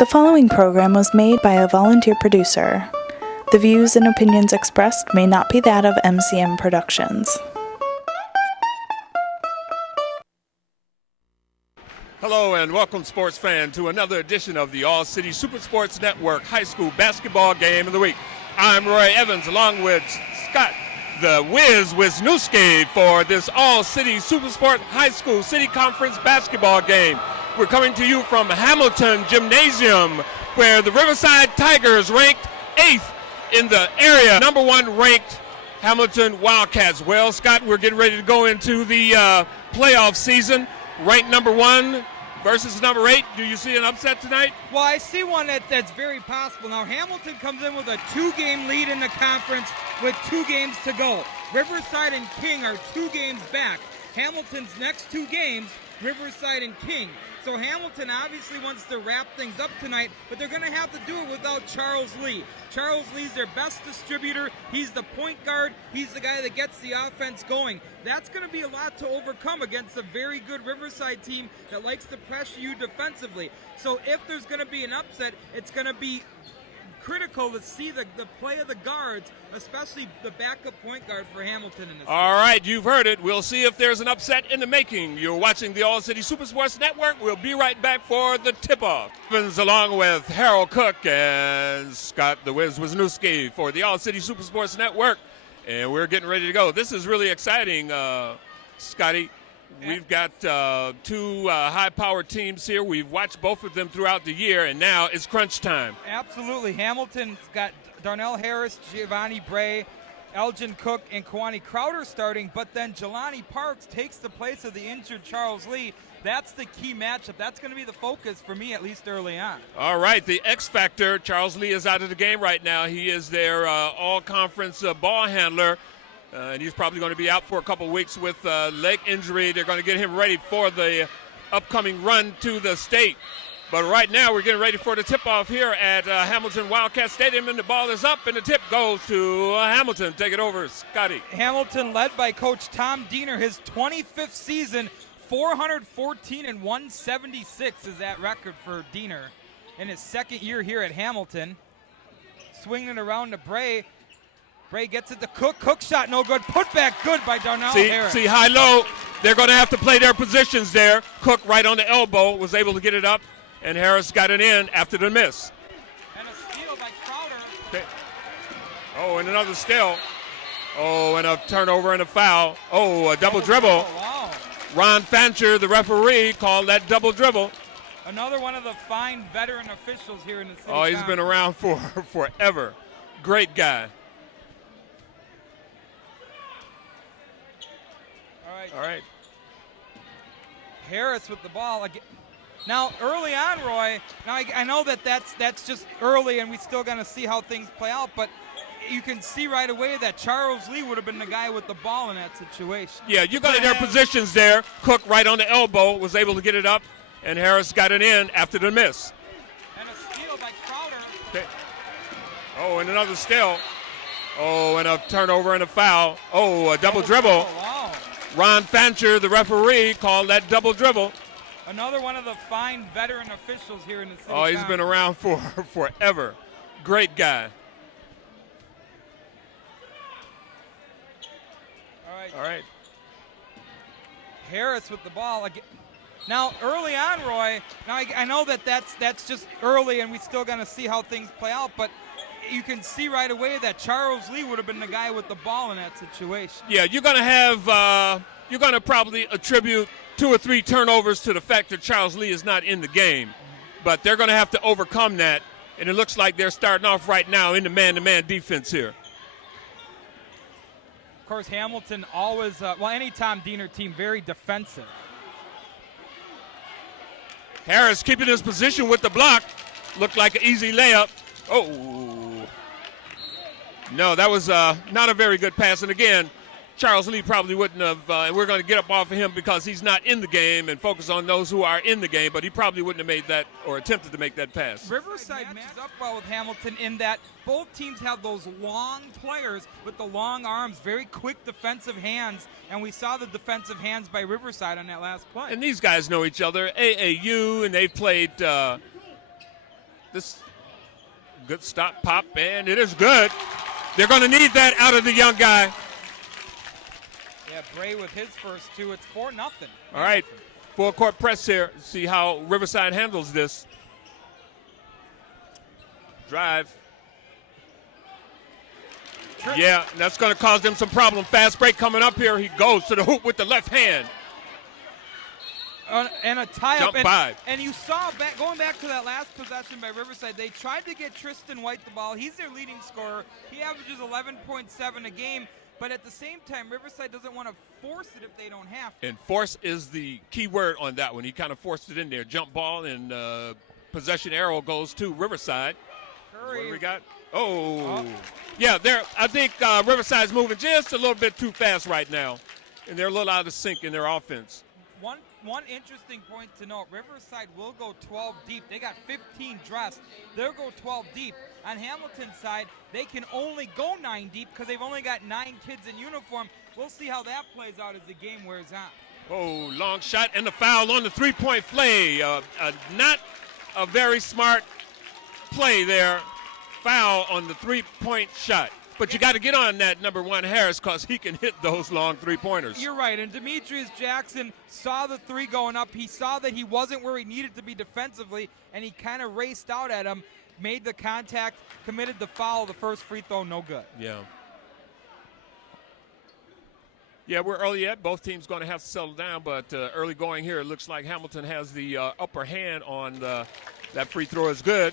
The following program was made by a volunteer producer. The views and opinions expressed may not be that of MCM Productions. Hello and welcome, sports fan, to another edition of the All-City Super Sports Network High School Basketball Game of the Week. I'm Roy Evans along with Scott, the Wiz Wisniewski, for this All-City Super Sport High School City Conference Basketball Game. We're coming to you from Hamilton Gymnasium, where the Riverside Tigers ranked 8th in the area. Number 1 ranked Hamilton Wildcats. Well, Scott, we're getting ready to go into the playoff season. Ranked number 1 versus number 8. Do you see an upset tonight? Well, I see one that's very possible. Now, Hamilton comes in with a 2-game lead in the conference with 2 games to go. Riverside and King are 2 games back. Hamilton's next 2 games, Riverside and King. So Hamilton obviously wants to wrap things up tonight, but they're going to have to do it without Charles Lee. Charles Lee's their best distributor. He's the point guard. He's the guy that gets the offense going. That's going to be a lot to overcome against a very good Riverside team that likes to pressure you defensively. So if there's going to be an upset, it's going to be critical to see the play of the guards, especially the backup point guard for Hamilton in this All right, you've heard it. We'll see if there's an upset in the making. You're watching the All-City Super Sports Network. We'll be right back for the tip-off. Evans along with Harold Cook and Scott the Wiz Wisniewski for the All-City Super Sports Network. And we're getting ready to go. This is really exciting, Scotty. We've got 2 high-powered teams here. We've watched both of them throughout the year, and now it's crunch time. Absolutely. Hamilton's got Darnell Harris, Giovanni Bray, Elgin Cook, and Kawani Crowder starting, but then Jelani Parks takes the place of the injured Charles Lee. That's the key matchup. That's going to be the focus for me, at least early on. All right, the X factor. Charles Lee is out of the game right now. He is their all-conference ball handler. And he's probably going to be out for a couple weeks with leg injury. They're going to get him ready for the upcoming run to the state. But right now we're getting ready for the tip-off here at Hamilton Wildcat Stadium, and the ball is up, and the tip goes to Hamilton. Take it over, Scotty. Hamilton led by Coach Tom Diener, his 25th season, 414 and 176 is that record for Diener in his second year here at Hamilton. Swinging it around to Bray. Bray gets it to Cook. Cook shot no good. Put back good by Darnell Harris. See, high-low. They're going to have to play their positions there. Cook right on the elbow was able to get it up, and Harris got it in after the miss. And a steal by Crowder. Okay. Oh, and another steal. Oh, and a turnover and a foul. Oh, a double dribble. Wow. Ron Fancher, the referee, called that double dribble. Another one of the fine veteran officials here in the city. Oh, he's been around for forever. Great guy. All right. Harris with the ball. Now, early on, Roy, now I know that's just early and we still going to see how things play out, but you can see right away that Charles Lee would have been the guy with the ball in that situation. Yeah, you got their positions there. Cook right on the elbow was able to get it up, and Harris got it in after the miss. And a steal by Crowder. Okay. Oh, and another steal. Oh, and a turnover and a foul. Oh, a double dribble. Wow. Ron Fancher, the referee, called that double dribble. Another one of the fine veteran officials here in the city. Oh, he's been around for forever. Great guy. All right. Harris with the ball. Now, early on, Roy, now I know that's just early and we still going to see how things play out, but you can see right away that Charles Lee would have been the guy with the ball in that situation. Yeah, you're going to probably attribute 2 or 3 turnovers to the fact that Charles Lee is not in the game. But they're going to have to overcome that, and it looks like they're starting off right now in the man-to-man defense here. Of course, Hamilton always, any Tom Diener team, very defensive. Harris keeping his position with the block. Looked like an easy layup. Oh. No, that was not a very good pass. And again, Charles Lee probably wouldn't have, and we're going to get up off of him because he's not in the game and focus on those who are in the game, but he probably wouldn't have made that or attempted to make that pass. Riverside matches up well with Hamilton in that both teams have those long players with the long arms, very quick defensive hands, and we saw the defensive hands by Riverside on that last play. And these guys know each other, AAU, and they've played this. Good stop, pop, and it is good. They're going to need that out of the young guy. Yeah, Bray with his first two. It's 4-0. All right, full court press here. See how Riverside handles this. Drive. Yeah, that's going to cause them some problem. Fast break coming up here. He goes to the hoop with the left hand. And a tie-up. Jump by. And you saw, going back to that last possession by Riverside, they tried to get Tristan White the ball. He's their leading scorer. He averages 11.7 a game. But at the same time, Riverside doesn't want to force it if they don't have to. And force is the key word on that one. He kind of forced it in there. Jump ball, and possession arrow goes to Riverside. Curry. What do we got? Oh. Yeah, I think Riverside's moving just a little bit too fast right now. And they're a little out of sync in their offense. One interesting point to note, Riverside will go 12 deep. They got 15 dressed. They'll go 12 deep. On Hamilton's side, they can only go 9 deep because they've only got 9 kids in uniform. We'll see how that plays out as the game wears on. Oh, long shot and the foul on the three-point play. Not a very smart play there. Foul on the three-point shot. But you got to get on that number 1 Harris because he can hit those long three-pointers. You're right, and Demetrius Jackson saw the three going up. He saw that he wasn't where he needed to be defensively, and he kind of raced out at him, made the contact, committed the foul. The first free throw, no good. Yeah. Yeah, we're early yet. Both teams going to have to settle down, but early going here, it looks like Hamilton has the upper hand on that free throw is good.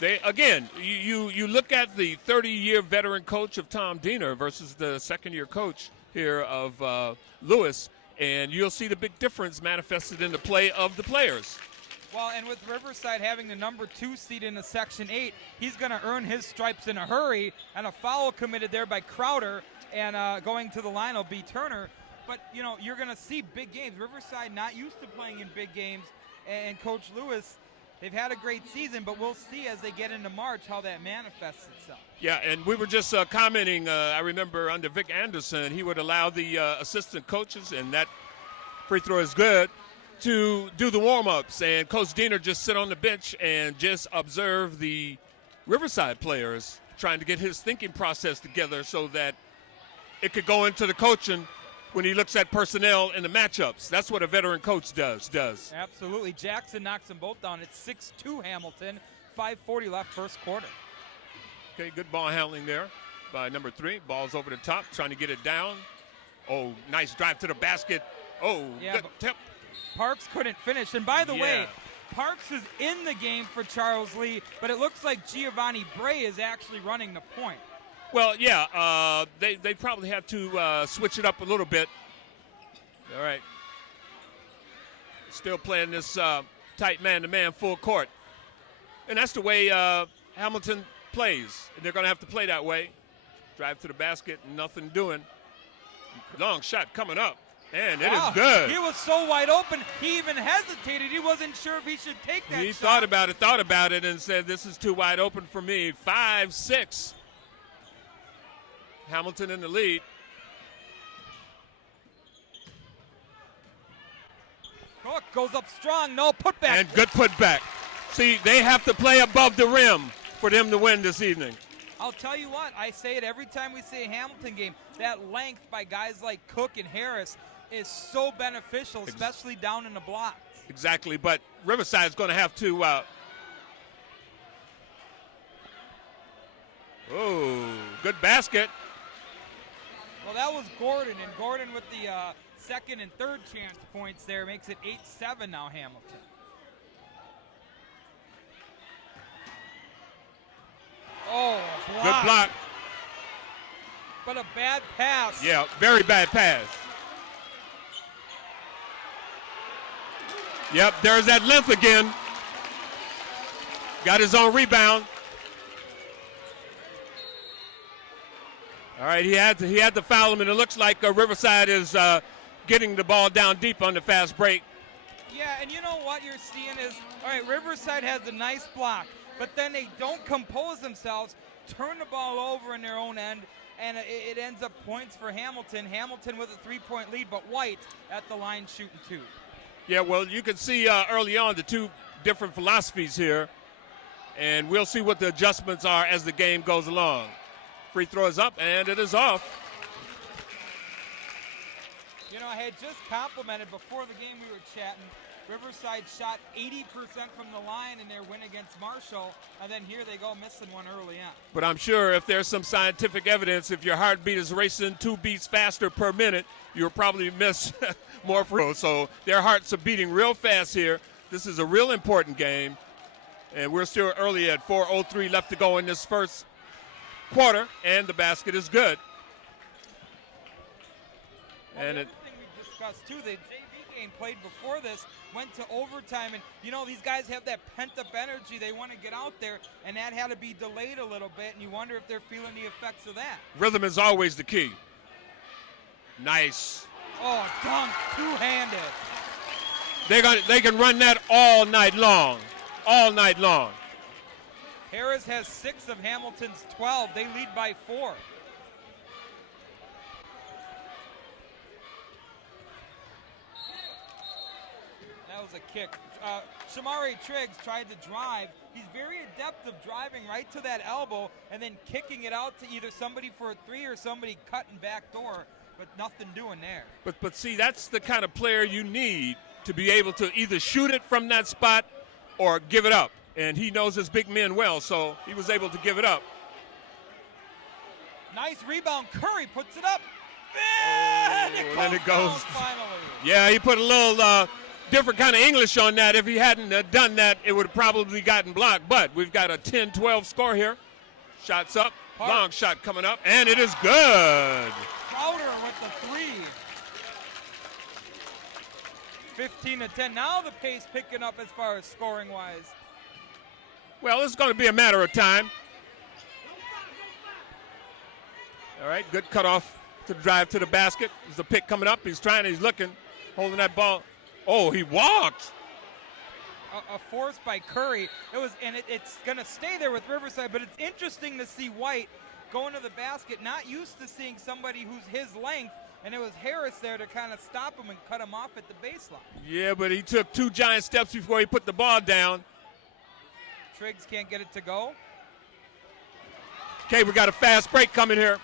You look at the 30-year veteran coach of Tom Diener versus the second-year coach here of Lewis, and you'll see the big difference manifested in the play of the players. Well, and with Riverside having the number 2 seed in the Section 8, he's going to earn his stripes in a hurry, and a foul committed there by Crowder, and going to the line will be Turner. But, you're going to see big games. Riverside not used to playing in big games, and Coach Lewis, they've had a great season, but we'll see as they get into March how that manifests itself. Yeah, and we were just commenting, I remember under Vic Anderson, he would allow the assistant coaches, and that free throw is good, to do the warm-ups. And Coach Diener just sit on the bench and just observe the Riverside players trying to get his thinking process together so that it could go into the coaching when he looks at personnel in the matchups. That's what a veteran coach does. Absolutely. Jackson knocks them both down. It's 6-2 Hamilton, 5:40 left first quarter. Okay, good ball handling there by number 3. Ball's over the top, trying to get it down. Oh, nice drive to the basket. Oh, yeah, good tip. Parks couldn't finish. And by the way, Parks is in the game for Charles Lee, but it looks like Giovanni Bray is actually running the point. Well, yeah, they probably have to switch it up a little bit. All right. Still playing this tight man-to-man full court. And that's the way Hamilton plays. And they're going to have to play that way. Drive to the basket, nothing doing. Long shot coming up. And it is good. He was so wide open, he even hesitated. He wasn't sure if he should take that shot. He thought about it, and said, this is too wide open for me. 5-6. Hamilton in the lead. Cook goes up strong, no putback. And good putback. See, they have to play above the rim for them to win this evening. I'll tell you what, I say it every time we see a Hamilton game, that length by guys like Cook and Harris is so beneficial, especially down in the blocks. Exactly, but Riverside is going to have to good basket. Well, that was Gordon, and Gordon with the second and third chance points there makes it 8-7 now, Hamilton. Oh, block. Good block. But a bad pass. Yeah, very bad pass. Yep, there's that length again. Got his own rebound. All right, he had to foul him, and it looks like Riverside is getting the ball down deep on the fast break. Yeah, and you know what you're seeing is, all right, Riverside has a nice block, but then they don't compose themselves, turn the ball over in their own end, and it ends up points for Hamilton. Hamilton with a 3-point lead, but White at the line shooting 2. Yeah, well, you can see early on the two different philosophies here. And we'll see what the adjustments are as the game goes along. Free throw is up, and it is off. You know, I had just complimented before the game we were chatting. Riverside shot 80% from the line in their win against Marshall, and then here they go missing one early on. But I'm sure if there's some scientific evidence, if your heartbeat is racing 2 beats faster per minute, you'll probably miss more free throws. So their hearts are beating real fast here. This is a real important game, and we're still early at 4:03 left to go in this first quarter, and the basket is good. Well, and the other thing we've discussed too, the JV game played before this went to overtime, and you know these guys have that pent-up energy. They want to get out there, and that had to be delayed a little bit, and you wonder if they're feeling the effects of that. Rhythm is always the key. Nice. Oh, dunk, two-handed. They can run that all night long. All night long. Harris has 6 of Hamilton's 12. They lead by 4. That was a kick. Shamari Triggs tried to drive. He's very adept of driving right to that elbow and then kicking it out to either somebody for a 3 or somebody cutting back door, but nothing doing there. But see, that's the kind of player you need to be able to either shoot it from that spot or give it up. And he knows his big men well, so he was able to give it up. Nice rebound. Curry puts it up. And then it goes. Finally. Yeah, he put a little different kind of English on that. If he hadn't done that, it would have probably gotten blocked. But we've got a 10-12 score here. Shots up. Long shot coming up, and it is good. Crowder with the 3. 15-10. Now the pace picking up as far as scoring-wise. Well, it's going to be a matter of time. All right, good cutoff to drive to the basket. There's the pick coming up. He's looking, holding that ball. Oh, he walked. A force by Curry. It's going to stay there with Riverside, but it's interesting to see White going to the basket, not used to seeing somebody who's his length, and it was Harris there to kind of stop him and cut him off at the baseline. Yeah, but he took 2 giant steps before he put the ball down. Triggs can't get it to go. Okay, we got a fast break coming here.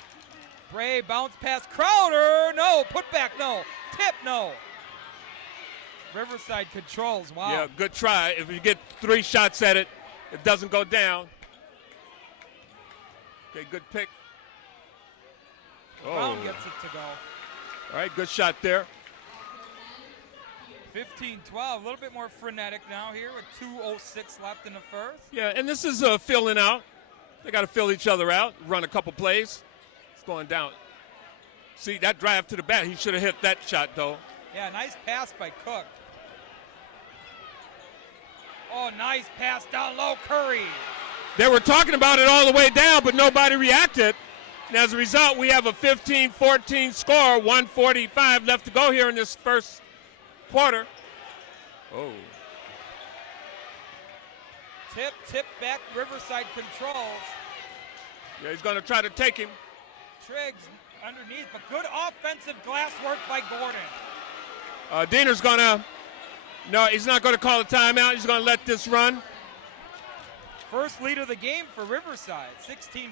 Bray bounce pass. Crowder, no. Put back, no. Tip, no. Riverside controls. Wow. Yeah, good try. If you get 3 shots at it, it doesn't go down. Okay, good pick. Brown gets it to go. All right, good shot there. 15-12, a little bit more frenetic now here with 2:06 left in the first. Yeah, and this is filling out. They got to fill each other out, run a couple plays. It's going down. See, that drive to the bat, he should have hit that shot, though. Yeah, nice pass by Cook. Oh, nice pass down low, Curry. They were talking about it all the way down, but nobody reacted. And as a result, we have a 15-14 score, 1:45 left to go here in this first quarter. Oh. Tip back, Riverside controls. Yeah, he's going to try to take him. Triggs underneath, but good offensive glass work by Gordon. Diener's going to, no, he's not going to call a timeout. He's going to let this run. First lead of the game for Riverside, 16-15.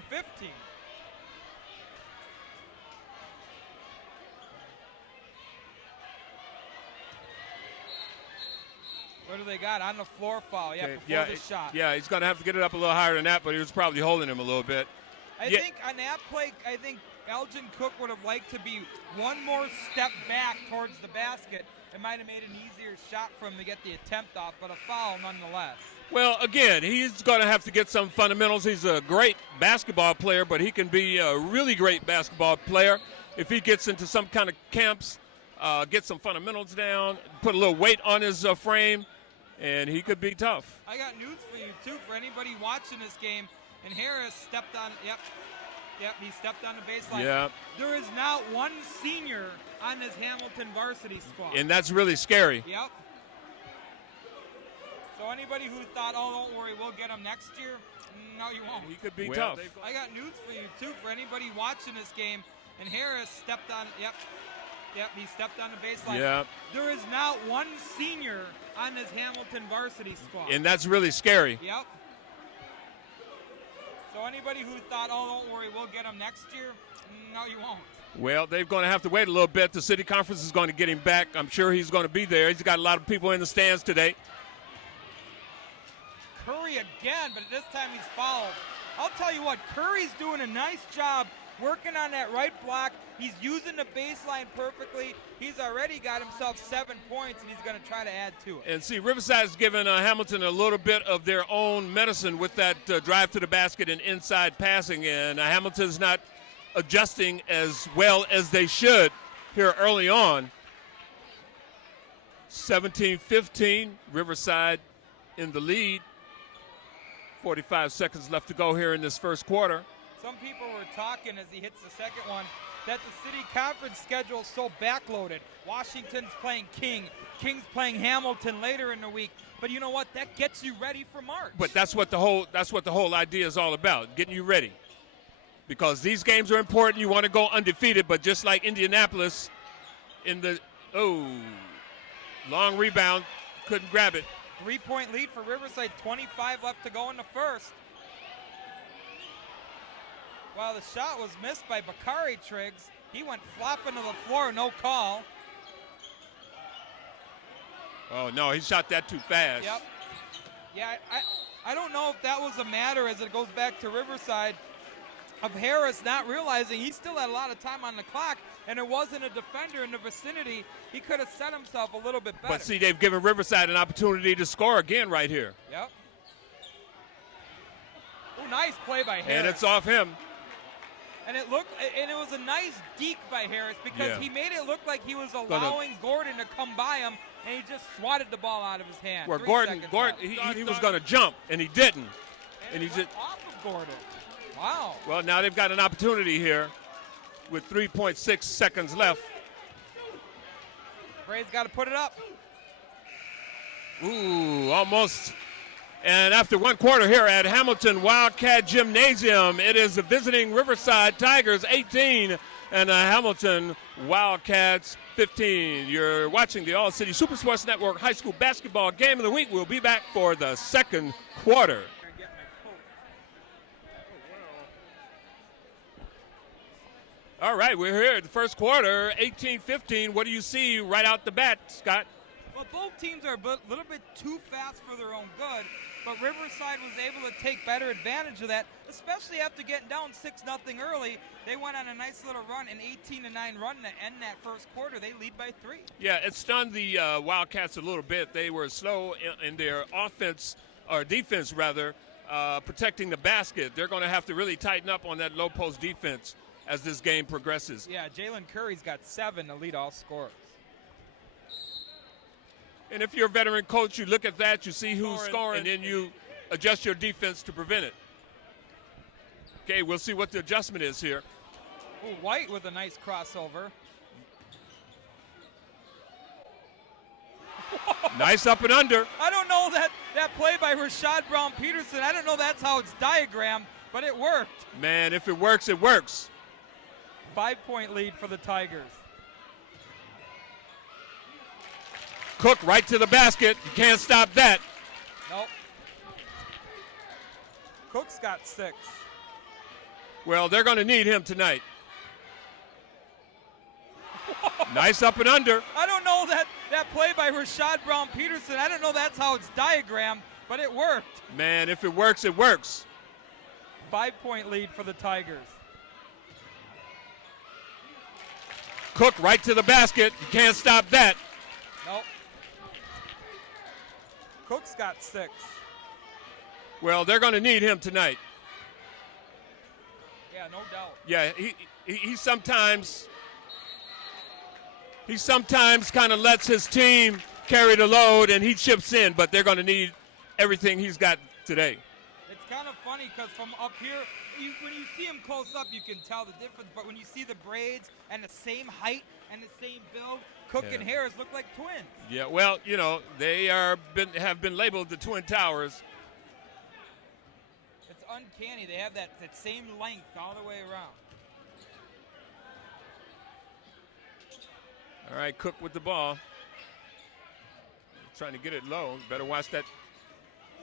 What do they got? On the floor foul, before the shot. Yeah, he's going to have to get it up a little higher than that, but he was probably holding him a little bit. I think on that play, Elgin Cook would have liked to be one more step back towards the basket. It might have made an easier shot for him to get the attempt off, but a foul nonetheless. Well, again, he's going to have to get some fundamentals. He's a great basketball player, but he can be a really great basketball player if he gets into some kind of camps, get some fundamentals down, put a little weight on his frame, and he could be tough. I got news for you, too, for anybody watching this game. And Harris stepped on, he stepped on the baseline. Yeah. There is now one senior on this Hamilton varsity squad. And that's really scary. Yep. So anybody who thought, oh, don't worry, we'll get him next year, no, you won't. He could be tough. I got news for you, too, for anybody watching this game. And Harris stepped on, he stepped on the baseline. Yeah. There is now one senior on this Hamilton varsity squad. And that's really scary. Yep. So anybody who thought, oh, don't worry, we'll get him next year, no, you won't. Well, they're going to have to wait a little bit. The city conference is going to get him back. I'm sure he's going to be there. He's got a lot of people in the stands today. Curry again, but this time he's fouled. I'll tell you what, Curry's doing a nice job working on that right block. He's using the baseline perfectly. He's already got himself 7 points, and he's going to try to add to it. And see, Riverside's given Hamilton a little bit of their own medicine with that drive to the basket and inside passing, and Hamilton's not adjusting as well as they should here early on. 17-15, Riverside in the lead. 45 seconds left to go here in this first quarter. Some people were talking as he hits the second one that the city conference schedule is so backloaded. Washington's playing King. King's playing Hamilton later in the week. But you know what? That gets you ready for March. But that's what the whole idea is all about, getting you ready. Because these games are important. You want to go undefeated, but just like Indianapolis in the long rebound, couldn't grab it. 3-point lead for Riverside, 25 left to go in the first. While the shot was missed by Bakari Triggs, he went flopping to the floor, no call. Oh, no, he shot that too fast. Yep. Yeah, I don't know if that was a matter as it goes back to Riverside of Harris not realizing he still had a lot of time on the clock and there wasn't a defender in the vicinity. He could have set himself a little bit better. But see, they've given Riverside an opportunity to score again right here. Yep. Oh, nice play by Harris. And it's off him. And it was a nice deke by Harris because he made it look like he was allowing Gordon to come by him, and he just swatted the ball out of his hand. Where Gordon he was going to jump, and he didn't. And he just off of Gordon. Wow. Well, now they've got an opportunity here with 3.6 seconds left. Bray's got to put it up. Ooh, almost. And after one quarter here at Hamilton Wildcat Gymnasium, it is the visiting Riverside Tigers 18 and the Hamilton Wildcats 15. You're watching the All-City Super Sports Network High School Basketball Game of the Week. We'll be back for the second quarter. All right, we're here at the first quarter, 18-15. What do you see right out the bat, Scott? Well, both teams are a little bit too fast for their own good, but Riverside was able to take better advantage of that, especially after getting down 6-0 early. They went on a nice little run, an 18-9 run to end that first quarter. They lead by 3. Yeah, it stunned the Wildcats a little bit. They were slow in their offense, or defense rather, protecting the basket. They're going to have to really tighten up on that low post defense as this game progresses. Yeah, Jalen Curry's got 7 to lead all scorers. And if you're a veteran coach, you look at that, you see who's scoring, and then you adjust your defense to prevent it. Okay, we'll see what the adjustment is here. Ooh, White with a nice crossover. Nice up and under. I don't know that play by Rashad Brown-Peterson. I don't know that's how it's diagrammed, but it worked. Man, if it works, it works. 5-point lead for the Tigers. Cook right to the basket. You can't stop that. Nope. Cook's got 6. Well, they're going to need him tonight. Nice up and under. I don't know that play by Rashad Brown-Peterson. I don't know that's how it's diagrammed, but it worked. Man, if it works, it works. 5-point lead for the Tigers. Cook right to the basket. You can't stop that. Nope. Cook's got 6. Well, they're going to need him tonight. Yeah, no doubt. Yeah, he sometimes kind of lets his team carry the load, and he chips in, but they're going to need everything he's got today. It's kind of funny because from up here, when you see him close up, you can tell the difference, but when you see the braids and the same height and the same build, Cook and Harris look like twins. Yeah, well, you know, they have been labeled the Twin Towers. It's uncanny. They have that same length all the way around. All right, Cook with the ball. Trying to get it low. Better watch that.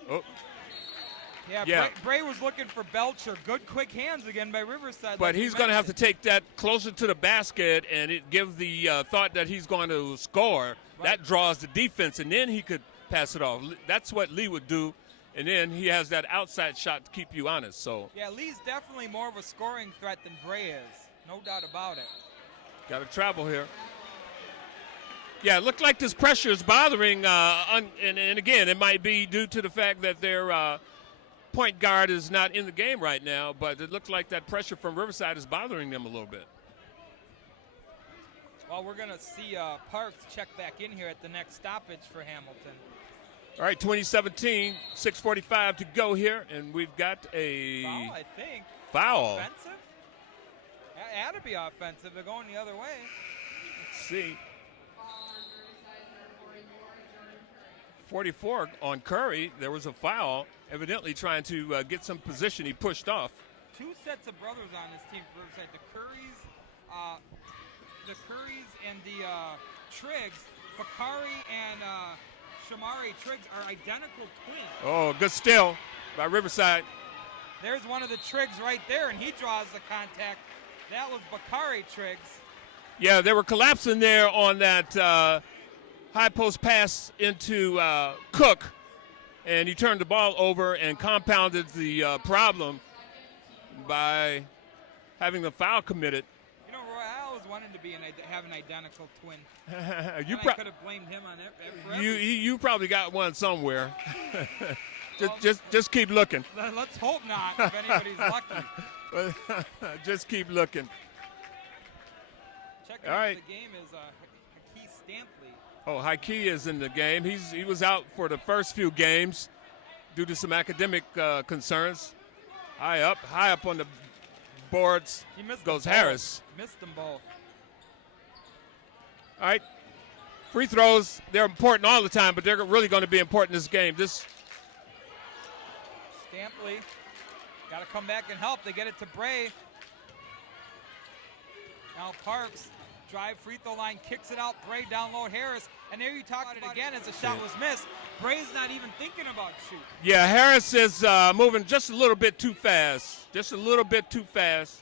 Oh. Yeah. Bray was looking for Belcher. Good quick hands again by Riverside. But he's going to have to take that closer to the basket and give the thought that he's going to score. Right. That draws the defense, and then he could pass it off. That's what Lee would do, and then he has that outside shot to keep you honest. So yeah, Lee's definitely more of a scoring threat than Bray is. No doubt about it. Got to travel here. Yeah, it looked like this pressure is bothering, and again, it might be due to the fact that their point guard is not in the game right now, but it looked like that pressure from Riverside is bothering them a little bit. Well, we're going to see Parks check back in here at the next stoppage for Hamilton. All right, 2017, 6:45 to go here, and we've got a foul, I think. Foul. Offensive? It had to be offensive. They're going the other way. Let's see. 44 on Curry. There was a foul, evidently trying to get some position. He pushed off. Two sets of brothers on this team for Riverside. The Currys and the Triggs. Bakari and Shamari Triggs are identical twins. Oh, good steal by Riverside. There's one of the Triggs right there, and he draws the contact. That was Bakari Triggs. Yeah, they were collapsing there on that high post pass into Cook, and he turned the ball over and compounded the problem by having the foul committed. You know, Roy, I always wanted to have an identical twin. I could have blamed him on it. You probably got one somewhere. just keep looking. Let's hope not, if anybody's lucky. Just keep looking. Checking out the game is Hakeem Stampley. Oh, Hakeem is in the game. He was out for the first few games due to some academic concerns. High up on the boards goes Harris. Missed them both. All right. Free throws, they're important all the time, but they're really going to be important in this game. Stampley got to come back and help. They get it to Bray. Now Parks, drive free throw line, kicks it out. Bray down low Harris. And there you talk about it again as the shot was missed. Bray's not even thinking about shooting. Yeah, Harris is moving just a little bit too fast. Just a little bit too fast.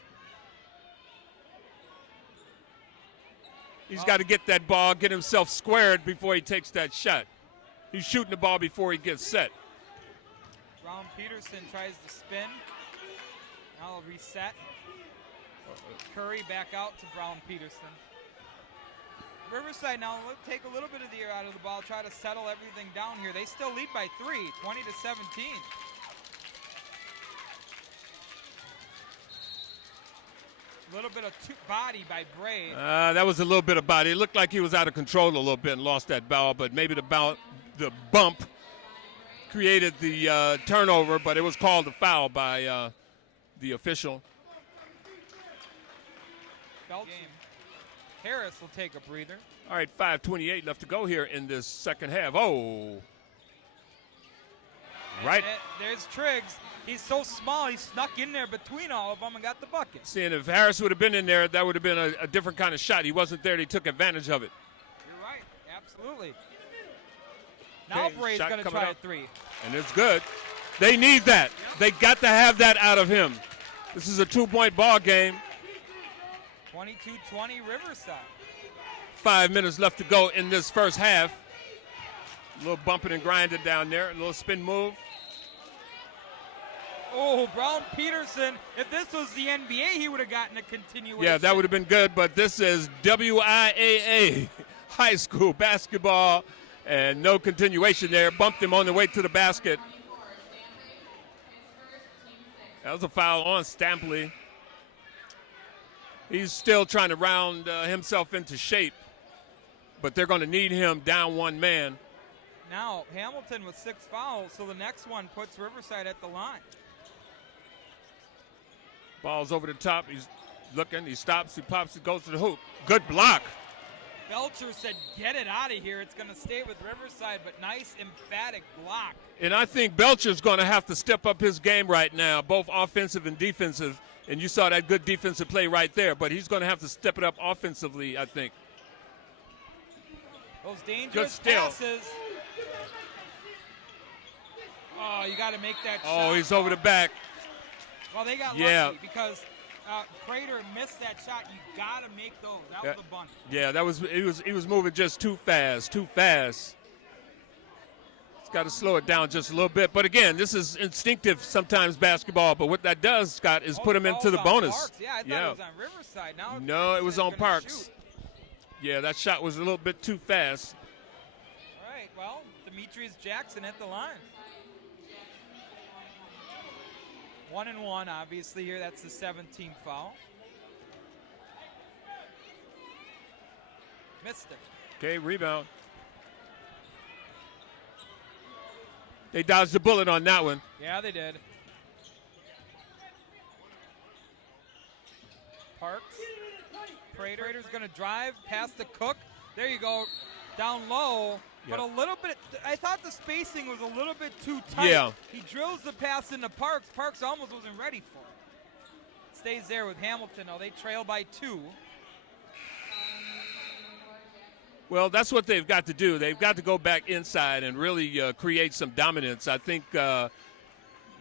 He's got to get that ball, get himself squared before he takes that shot. He's shooting the ball before he gets set. Brown Peterson tries to spin. Now he'll reset. Curry back out to Brown Peterson. Riverside now take a little bit of the air out of the ball, try to settle everything down here. They still lead by 3, 20-17. A little bit of body by Bray. That was a little bit of body. It looked like he was out of control a little bit and lost that ball, but maybe the bump created the turnover, but it was called a foul by the official. Game. Harris will take a breather. All right, 5:28 left to go here in this second half. Oh. Right. There's Triggs. He's so small, he snuck in there between all of them and got the bucket. Seeing if Harris would have been in there, that would have been a different kind of shot. He wasn't there. He took advantage of it. You're right. Absolutely. Now Bray's going to try a three. And it's good. They need that. Yep. They got to have that out of him. This is a 2-point ball game. 22-20 Riverside. 5 minutes left to go in this first half. A little bumping and grinding down there. A little spin move. Oh, Brown Peterson. If this was the NBA, he would have gotten a continuation. Yeah, that would have been good, but this is W.I.A.A. high school basketball, and no continuation there. Bumped him on the way to the basket. That was a foul on Stampley. He's still trying to round himself into shape, but they're going to need him down one man. Now, Hamilton with 6 fouls, so the next one puts Riverside at the line. Ball's over the top. He's looking. He stops. He pops. He goes to the hoop. Good block. Belcher said, get it out of here. It's going to stay with Riverside, but nice, emphatic block. And I think Belcher's going to have to step up his game right now, both offensive and defensive. And you saw that good defensive play right there, but he's going to have to step it up offensively, I think. Those dangerous passes. Oh, Well, you got to make that shot. Oh, he's over the back. Well, they got Yeah. lucky because Prater missed that shot. You got to make those. That was a bunt. Yeah, he was moving just too fast. He's got to slow it down just a little bit. But again, this is instinctive sometimes basketball. But what that does, Scott, is put him into the bonus. Parks. Yeah, I thought it was on Riverside. Now no, it was on Parks. Shoot. Yeah, that shot was a little bit too fast. All right, well, Demetrius Jackson at the line. 1-1, obviously, here. That's the 17th foul. Missed it. Okay, rebound. They dodged the bullet on that one. Yeah, they did. Parks. Prater's going to drive past the Cook. There you go. Down low. But a little bit, I thought the spacing was a little bit too tight. Yeah. He drills the pass into Parks. Parks almost wasn't ready for it. Stays there with Hamilton. Now they trail by 2. Well, that's what they've got to do. They've got to go back inside and really create some dominance. I think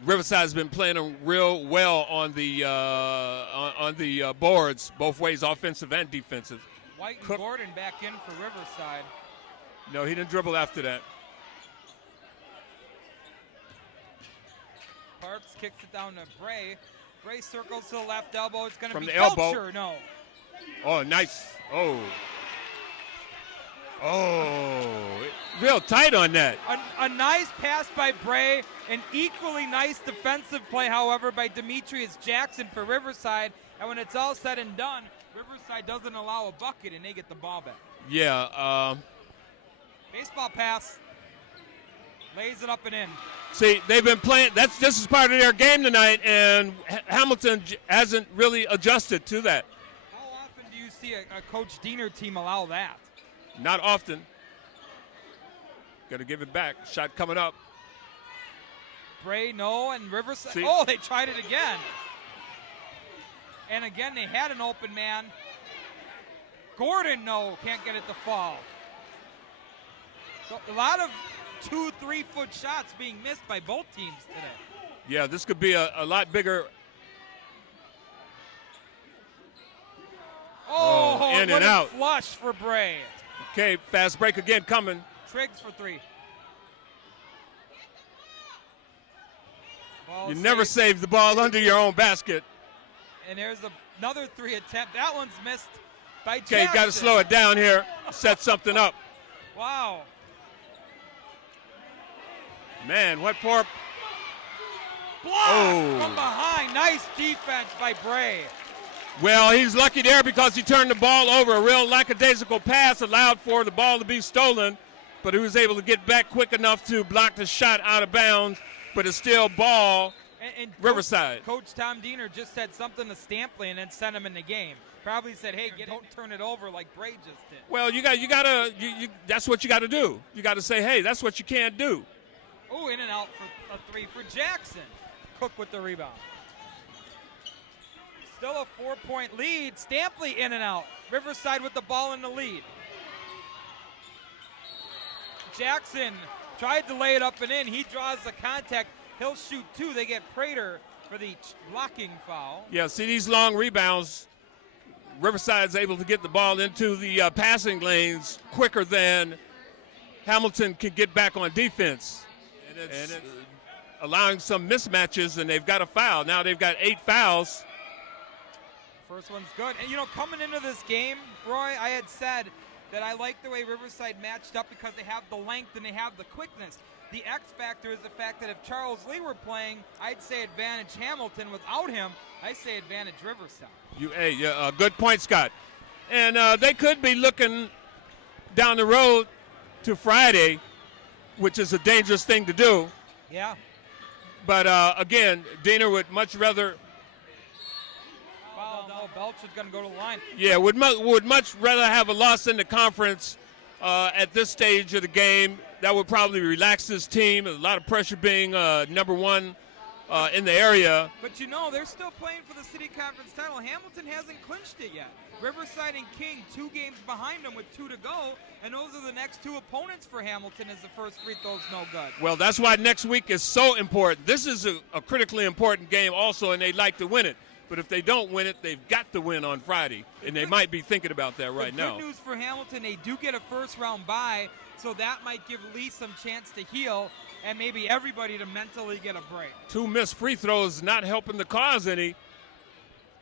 Riverside's been playing them real well on the boards, both ways, offensive and defensive. White and Gordon back in for Riverside. No, he didn't dribble after that. Parks kicks it down to Bray. Bray circles to the left elbow. It's going to be the elbow. Belcher. No. Oh, nice. Real tight on that. A nice pass by Bray. An equally nice defensive play, however, by Demetrius Jackson for Riverside. And when it's all said and done, Riverside doesn't allow a bucket, and they get the ball back. Yeah. Baseball pass. Lays it up and in. See, they've been playing. This is part of their game tonight, and Hamilton hasn't really adjusted to that. How often do you see a Coach Diener team allow that? Not often. Got to give it back. Shot coming up. Bray, no, and Riverside. See? Oh, they tried it again. And again, they had an open man. Gordon, no, can't get it to fall. So a lot of 2-3 foot shots being missed by both teams today. Yeah, this could be a lot bigger. Oh, in what and a out. flush for Bray. Okay, fast break again coming. Triggs for 3. You never save the ball under your own basket. And there's another 3 attempt. That one's missed by Jackson. Okay, got to slow it down here. Set something up. Wow. Man, what poor. Block from behind. Nice defense by Bray. Well, he's lucky there because he turned the ball over. A real lackadaisical pass allowed for the ball to be stolen, but he was able to get back quick enough to block the shot out of bounds, but it's still ball And Riverside. Coach Tom Diener just said something to Stampley and then sent him in the game. Probably said, hey, don't turn it over like Bray just did. Well, you gotta that's what you got to do. You got to say, hey, that's what you can't do. Oh, in and out for a 3 for Jackson. Cook with the rebound. Still a 4-point lead. Stampley in and out. Riverside with the ball in the lead. Jackson tried to lay it up and in. He draws the contact. He'll shoot 2. They get Prater for the blocking foul. Yeah, see these long rebounds. Riverside's able to get the ball into the passing lanes quicker than Hamilton can get back on defense. And it's allowing some mismatches, and they've got a foul. Now they've got 8 fouls. First one's good. And, coming into this game, Roy, I had said that I like the way Riverside matched up because they have the length and they have the quickness. The X factor is the fact that if Charles Lee were playing, I'd say advantage Hamilton. Without him, I say advantage Riverside. Good point, Scott. And they could be looking down the road to Friday, which is a dangerous thing to do. Yeah. But, again, Diener would much rather – Belcher's going to go to the line. Yeah, would much rather have a loss in the conference at this stage of the game. That would probably relax this team. A lot of pressure being number 1 in the area. But you know, they're still playing for the city conference title. Hamilton hasn't clinched it yet. Riverside and King 2 games behind them with 2 to go, and those are the next 2 opponents for Hamilton as the first free throw's no good. Well, that's why next week is so important. This is a critically important game also, and they'd like to win it. But if they don't win it, they've got to win on Friday, and they might be thinking about that right now. Good news for Hamilton, they do get a first-round bye, so that might give Lee some chance to heal and maybe everybody to mentally get a break. 2 missed free throws not helping the cause any.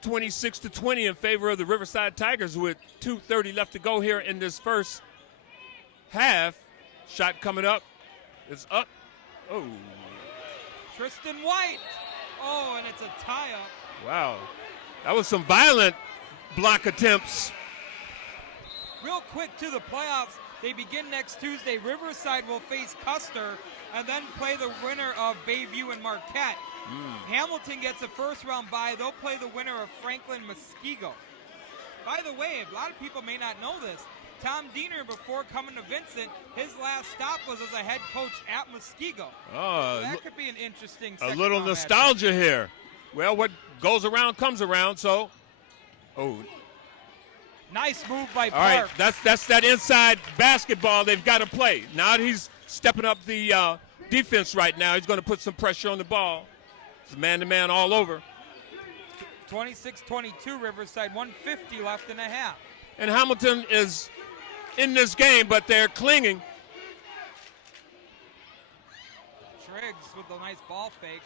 26-20 in favor of the Riverside Tigers with 2:30 left to go here in this first half. Shot coming up. It's up. Oh. Tristan White. Oh, and it's a tie-up. Wow. That was some violent block attempts. Real quick to the playoffs. They begin next Tuesday. Riverside will face Custer and then play the winner of Bayview and Marquette. Hamilton gets a first-round bye. They'll play the winner of Franklin Muskego. By the way, a lot of people may not know this. Tom Diener, before coming to Vincent, his last stop was as a head coach at Muskego. Oh, so that could be an interesting a little nostalgia here. Well, what goes around comes around, so. Oh. Nice move by Park. All right, that's that inside basketball they've got to play. Now he's stepping up the defense right now. He's going to put some pressure on the ball. It's man-to-man all over. 26-22 Riverside, 150 left in a half. And Hamilton is in this game, but they're clinging. Triggs with a nice ball fake.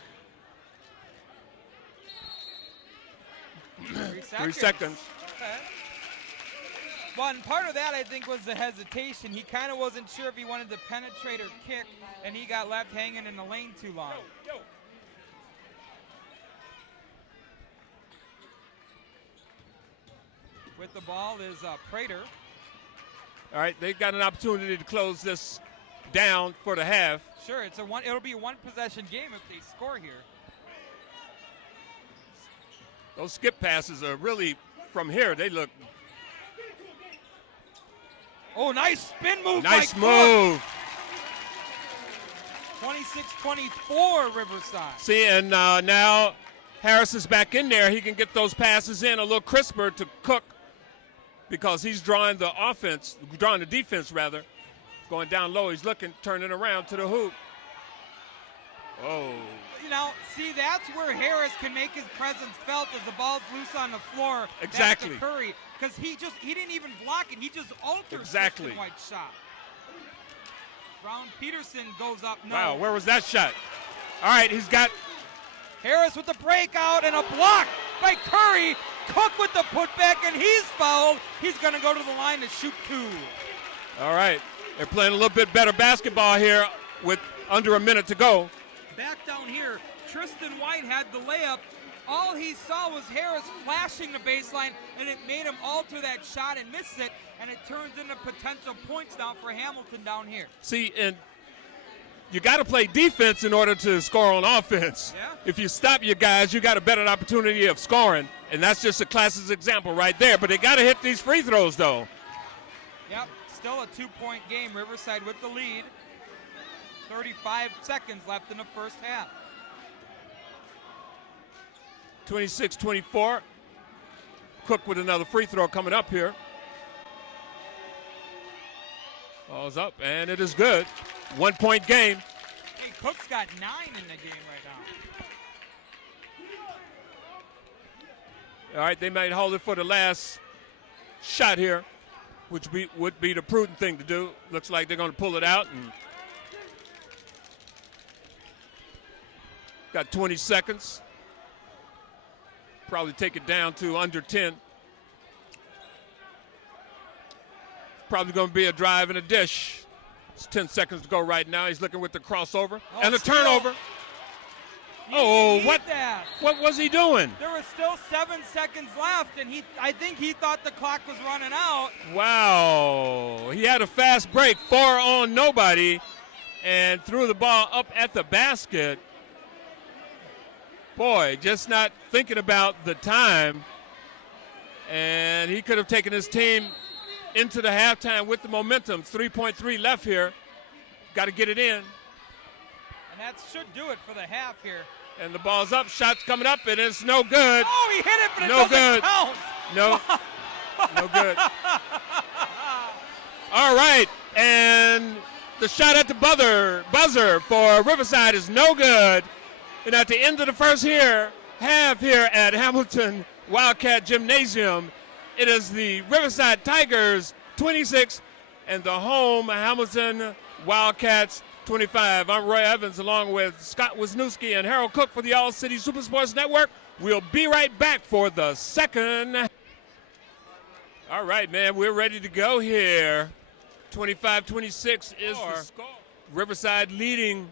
3 seconds. Okay. Well, and part of that, I think, was the hesitation. He kind of wasn't sure if he wanted to penetrate or kick, and he got left hanging in the lane too long. With the ball is Prater. All right, they've got an opportunity to close this down for the half. Sure, it'll be a one-possession game if they score here. Those skip passes are really, from here, they look. Oh, nice spin move. Nice by move. 26-24 Riverside. See, and now Harris is back in there. He can get those passes in a little crisper to Cook because he's drawing the defense rather. Going down low, he's looking, turning around to the hoop. Oh. You know, see, that's where Harris can make his presence felt as the ball's loose on the floor. Exactly. That's to Curry, because he didn't even block it. He just altered exactly. Tristan White's shot. Brown Peterson goes up. No. Wow, where was that shot? All right, he's got Harris with the breakout and a block by Curry. Cook with the putback, and he's fouled. He's going to go to the line to shoot 2. All right, they're playing a little bit better basketball here with under a minute to go. Back down here, Tristan White had the layup. All he saw was Harris flashing the baseline, and it made him alter that shot and miss it, and it turns into potential points now for Hamilton down here. See, and you got to play defense in order to score on offense. Yeah. If you stop your guys, you got a better opportunity of scoring, and that's just a classic example right there. But they got to hit these free throws, though. Yep, still a 2-point game. Riverside with the lead. 35 seconds left in the first half. 26-24. Cook with another free throw coming up here. Ball's up, and it is good. 1-point game. Hey, Cook's got 9 in the game right now. All right, they might hold it for the last shot here, which would be the prudent thing to do. Looks like they're going to pull it out. And got 20 seconds. Probably take it down to under 10. Probably going to be a drive and a dish. It's 10 seconds to go right now. He's looking with the crossover and a turnover. What was he doing? There was still 7 seconds left, and I think he thought the clock was running out. Wow. He had a fast break, 4 on nobody, and threw the ball up at the basket. Boy, just not thinking about the time. And he could have taken his team into the halftime with the momentum. 3.3 left here. Got to get it in. And that should do it for the half here. And the ball's up, shots coming up, and it's no good. Oh, he hit it, but it No doesn't good. count. No, no good. All right, and the shot at the buzzer for Riverside is no good. And at the end of the first half here at Hamilton Wildcat Gymnasium, it is the Riverside Tigers 26 and the home Hamilton Wildcats 25. I'm Roy Evans along with Scott Wisniewski and Harold Cook for the All City Super Sports Network. We'll be right back for the second. All right, man, we're ready to go here. 25-26 is the score. Riverside leading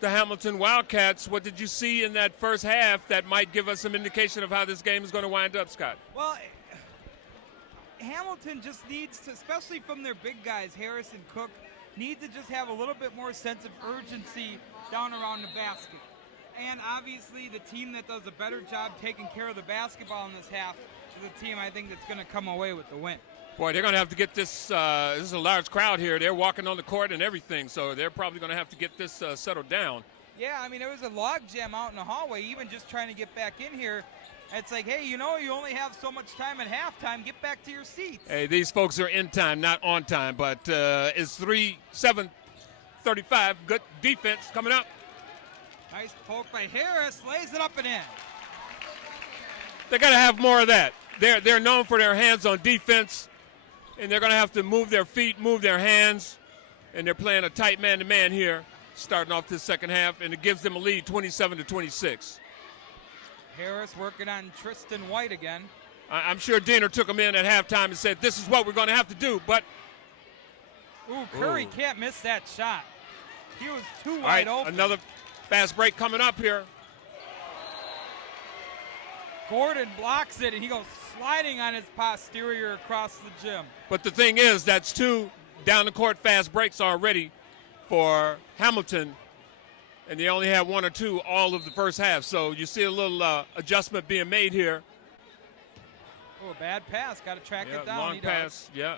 the Hamilton Wildcats. What did you see in that first half that might give us some indication of how this game is going to wind up, Scott? Well, Hamilton just needs to, especially from their big guys, Harris and Cook, need to just have a little bit more sense of urgency down around the basket. And obviously the team that does a better job taking care of the basketball in this half is the team I think that's going to come away with the win. Boy, they're going to have to get this. This is a large crowd here. They're walking on the court and everything, so they're probably going to have to get this settled down. Yeah, I mean, there was a log jam out in the hallway, even just trying to get back in here. It's like, hey, you know, you only have so much time at halftime. Get back to your seats. Hey, these folks are in time, not on time, but it's 3-7-35. Good defense coming up. Nice poke by Harris. Lays it up and in. They got to have more of that. They're known for their hands on defense, and they're going to have to move their feet, move their hands, and they're playing a tight man-to-man here, starting off this second half, and it gives them a lead, 27-26. Harris working on Tristan White again. I'm sure Diener took him in at halftime and said, this is what we're going to have to do, but... Ooh, Curry can't miss that shot. He was too All wide right, open. another fast break coming up here. Gordon blocks it, and he goes sliding on his posterior across the gym. But the thing is, that's two down-the-court fast breaks already for Hamilton, and they only have one or two all of the first half. So you see a little adjustment being made here. Oh, a bad pass. Got to track it down. Long pass, yeah.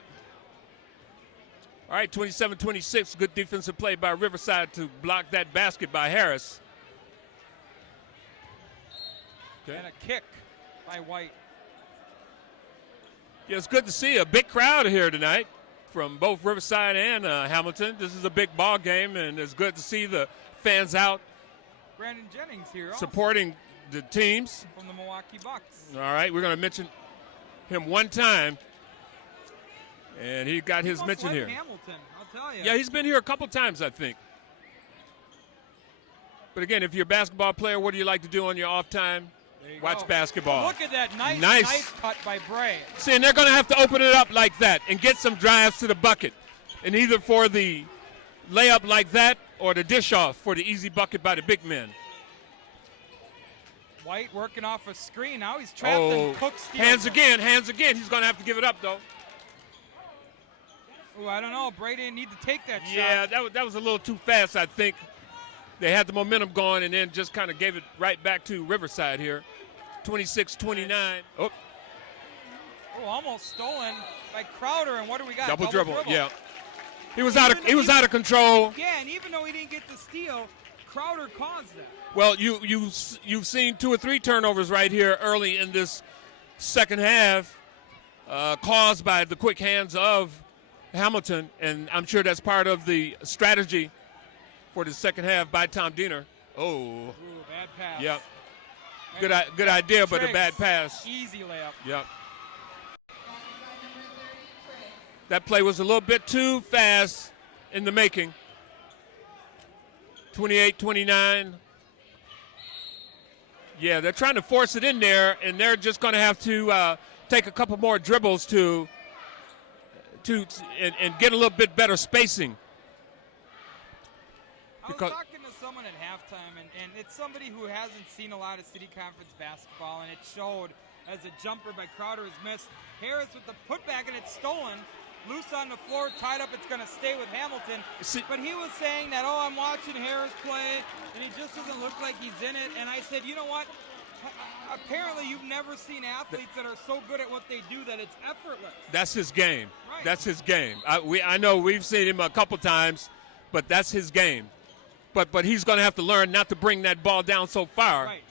All right, 27-26. Good defensive play by Riverside to block that basket by Harris. Okay. And a kick by White. Yeah, it's good to see a big crowd here tonight from both Riverside and Hamilton. This is a big ball game, and it's good to see the fans out. Brandon Jennings here supporting the teams. From the Milwaukee Bucks. All right, we're going to mention him one time, and he got his mention here. Hamilton, I'll tell you. Yeah, he's been here a couple times, I think. But again, if you're a basketball player, what do you like to do on your off time? Watch basketball. Oh, look at that nice cut by Bray. See, and they're going to have to open it up like that and get some drives to the bucket. And either for the layup like that or the dish off for the easy bucket by the big men. White working off a screen. Now he's trapped and Cook steals. Hands again. He's going to have to give it up, though. Oh, I don't know. Bray didn't need to take that shot. Yeah, that was a little too fast, I think. They had the momentum going and then just kind of gave it right back to Riverside here. 26-29. Oh, almost stolen by Crowder. And what do we got? Double dribble. Yeah. He was out of control. Yeah, and even though he didn't get the steal, Crowder caused that. Well, you've seen 2 or 3 turnovers right here early in this second half, caused by the quick hands of Hamilton, and I'm sure that's part of the strategy for the second half by Tom Diener. Ooh, bad pass. Yep. Good idea, but a bad pass. Easy layup. Yep. That play was a little bit too fast in the making. 28-29. Yeah, they're trying to force it in there, and they're just going to have to take a couple more dribbles to get a little bit better spacing. I was talking to someone at halftime, and it's somebody who hasn't seen a lot of City Conference basketball, and it showed as a jumper by Crowder is missed. Harris with the putback, and it's stolen. Loose on the floor, tied up, it's going to stay with Hamilton. But he was saying that, I'm watching Harris play, and he just doesn't look like he's in it. And I said, you know what? Apparently you've never seen athletes that are so good at what they do that it's effortless. That's his game. Right. That's his game. I know we've seen him a couple times, but that's his game. but he's going to have to learn not to bring that ball down so far. Right.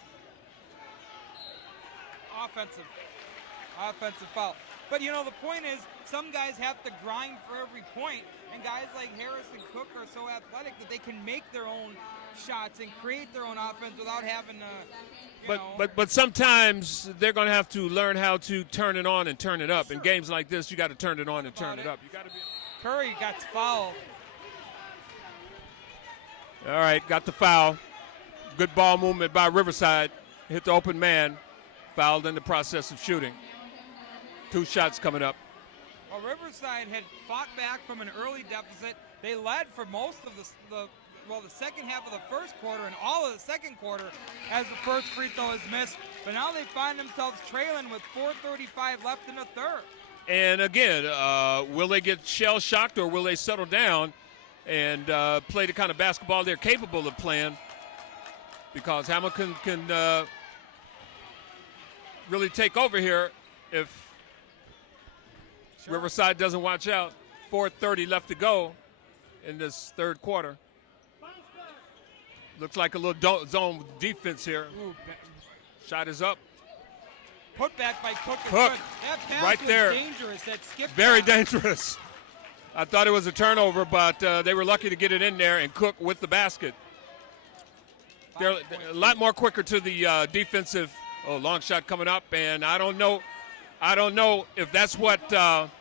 Offensive foul. But, you know, the point is some guys have to grind for every point, and guys like Harris and Cook are so athletic that they can make their own shots and create their own offense without having to, But sometimes they're going to have to learn how to turn it on and turn it up. In games like this, you got to turn it on and turn it up. You got to be. Curry got fouled. All right, got the foul. Good ball movement by Riverside. Hit the open man. Fouled in the process of shooting. 2 shots coming up. Well, Riverside had fought back from an early deficit. They led for most of the second half of the first quarter and all of the second quarter as the first free throw is missed. But now they find themselves trailing with 4:35 left in the third. And again, will they get shell-shocked or will they settle down and play the kind of basketball they're capable of playing? Because Hamilton can really take over here if Riverside doesn't watch out. 4:30 left to go in this third quarter. Looks like a little zone defense here. Ooh, shot is up. Put back by Cook. Cook, that pass right was there. Dangerous. That skip Very pass. dangerous. I thought it was a turnover, but they were lucky to get it in there, and Cook with the basket. They're a lot more quicker to the defensive. Oh, long shot coming up, and I don't know if that's what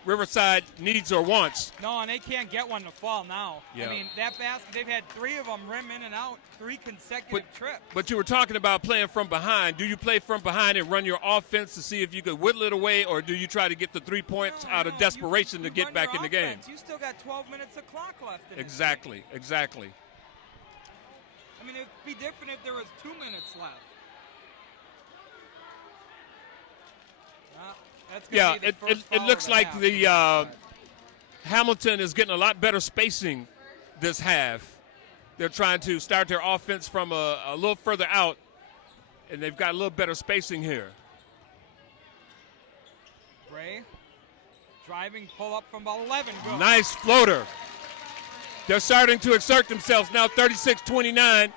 Riverside needs or wants. No, and they can't get one to fall now. Yeah. I mean, that basket, they've had 3 of them rim in and out, 3 consecutive trips. But you were talking about playing from behind. Do you play from behind and run your offense to see if you could whittle it away, or do you try to get the 3 points out of desperation to get back in the game? You still got 12 minutes of clock left in Exactly. I mean, it would be different if there was 2 minutes left. That's Yeah, be the first it foul looks of the like half. the Hamilton is getting a lot better spacing this half. They're trying to start their offense from a little further out, and they've got a little better spacing here. Bray, driving pull up from about 11. Good. Nice floater. They're starting to exert themselves now, 36-29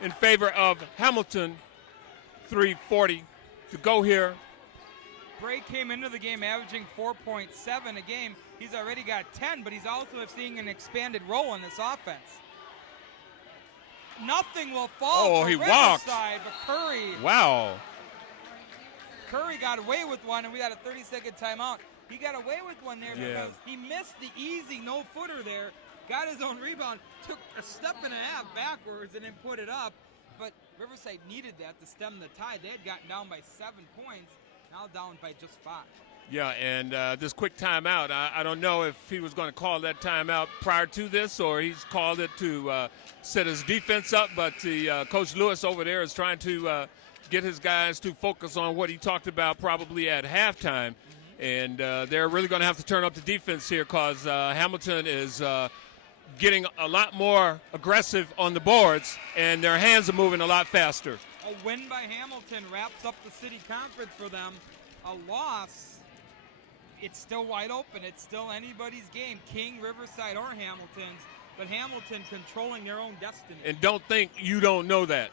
in favor of Hamilton. 3:40 to go here. Bray came into the game averaging 4.7 a game. He's already got 10, but he's also seeing an expanded role in this offense. Nothing will fall for he Riverside, walked. but Curry. Wow. Curry got away with one, and we got a 30-second timeout. He got away with one there because he missed the easy no-footer there, got his own rebound, took a step and a half backwards, and then put it up. But Riverside needed that to stem the tide. They had gotten down by 7 points, now down by just 5. Yeah, and this quick timeout, I don't know if he was going to call that timeout prior to this or he's called it to set his defense up, but Coach Lewis over there is trying to get his guys to focus on what he talked about probably at halftime. And they're really going to have to turn up the defense here because Hamilton is getting a lot more aggressive on the boards, and their hands are moving a lot faster. A win by Hamilton wraps up the city conference for them. A loss, it's still wide open. It's still anybody's game, King, Riverside, or Hamilton's, but Hamilton controlling their own destiny. And don't think you don't know that.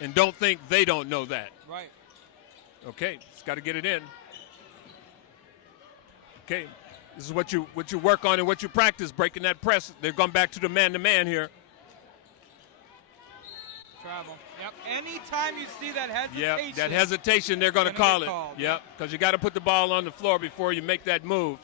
And don't think they don't know that. Right. Okay, just got to get it in. Okay, this is what you work on and what you practice, breaking that press. They're going back to the man-to-man here. Travel. Yep. Anytime you see that hesitation. Yep, that hesitation, they're going to call it. Called. Yep, because you got to put the ball on the floor before you make that move.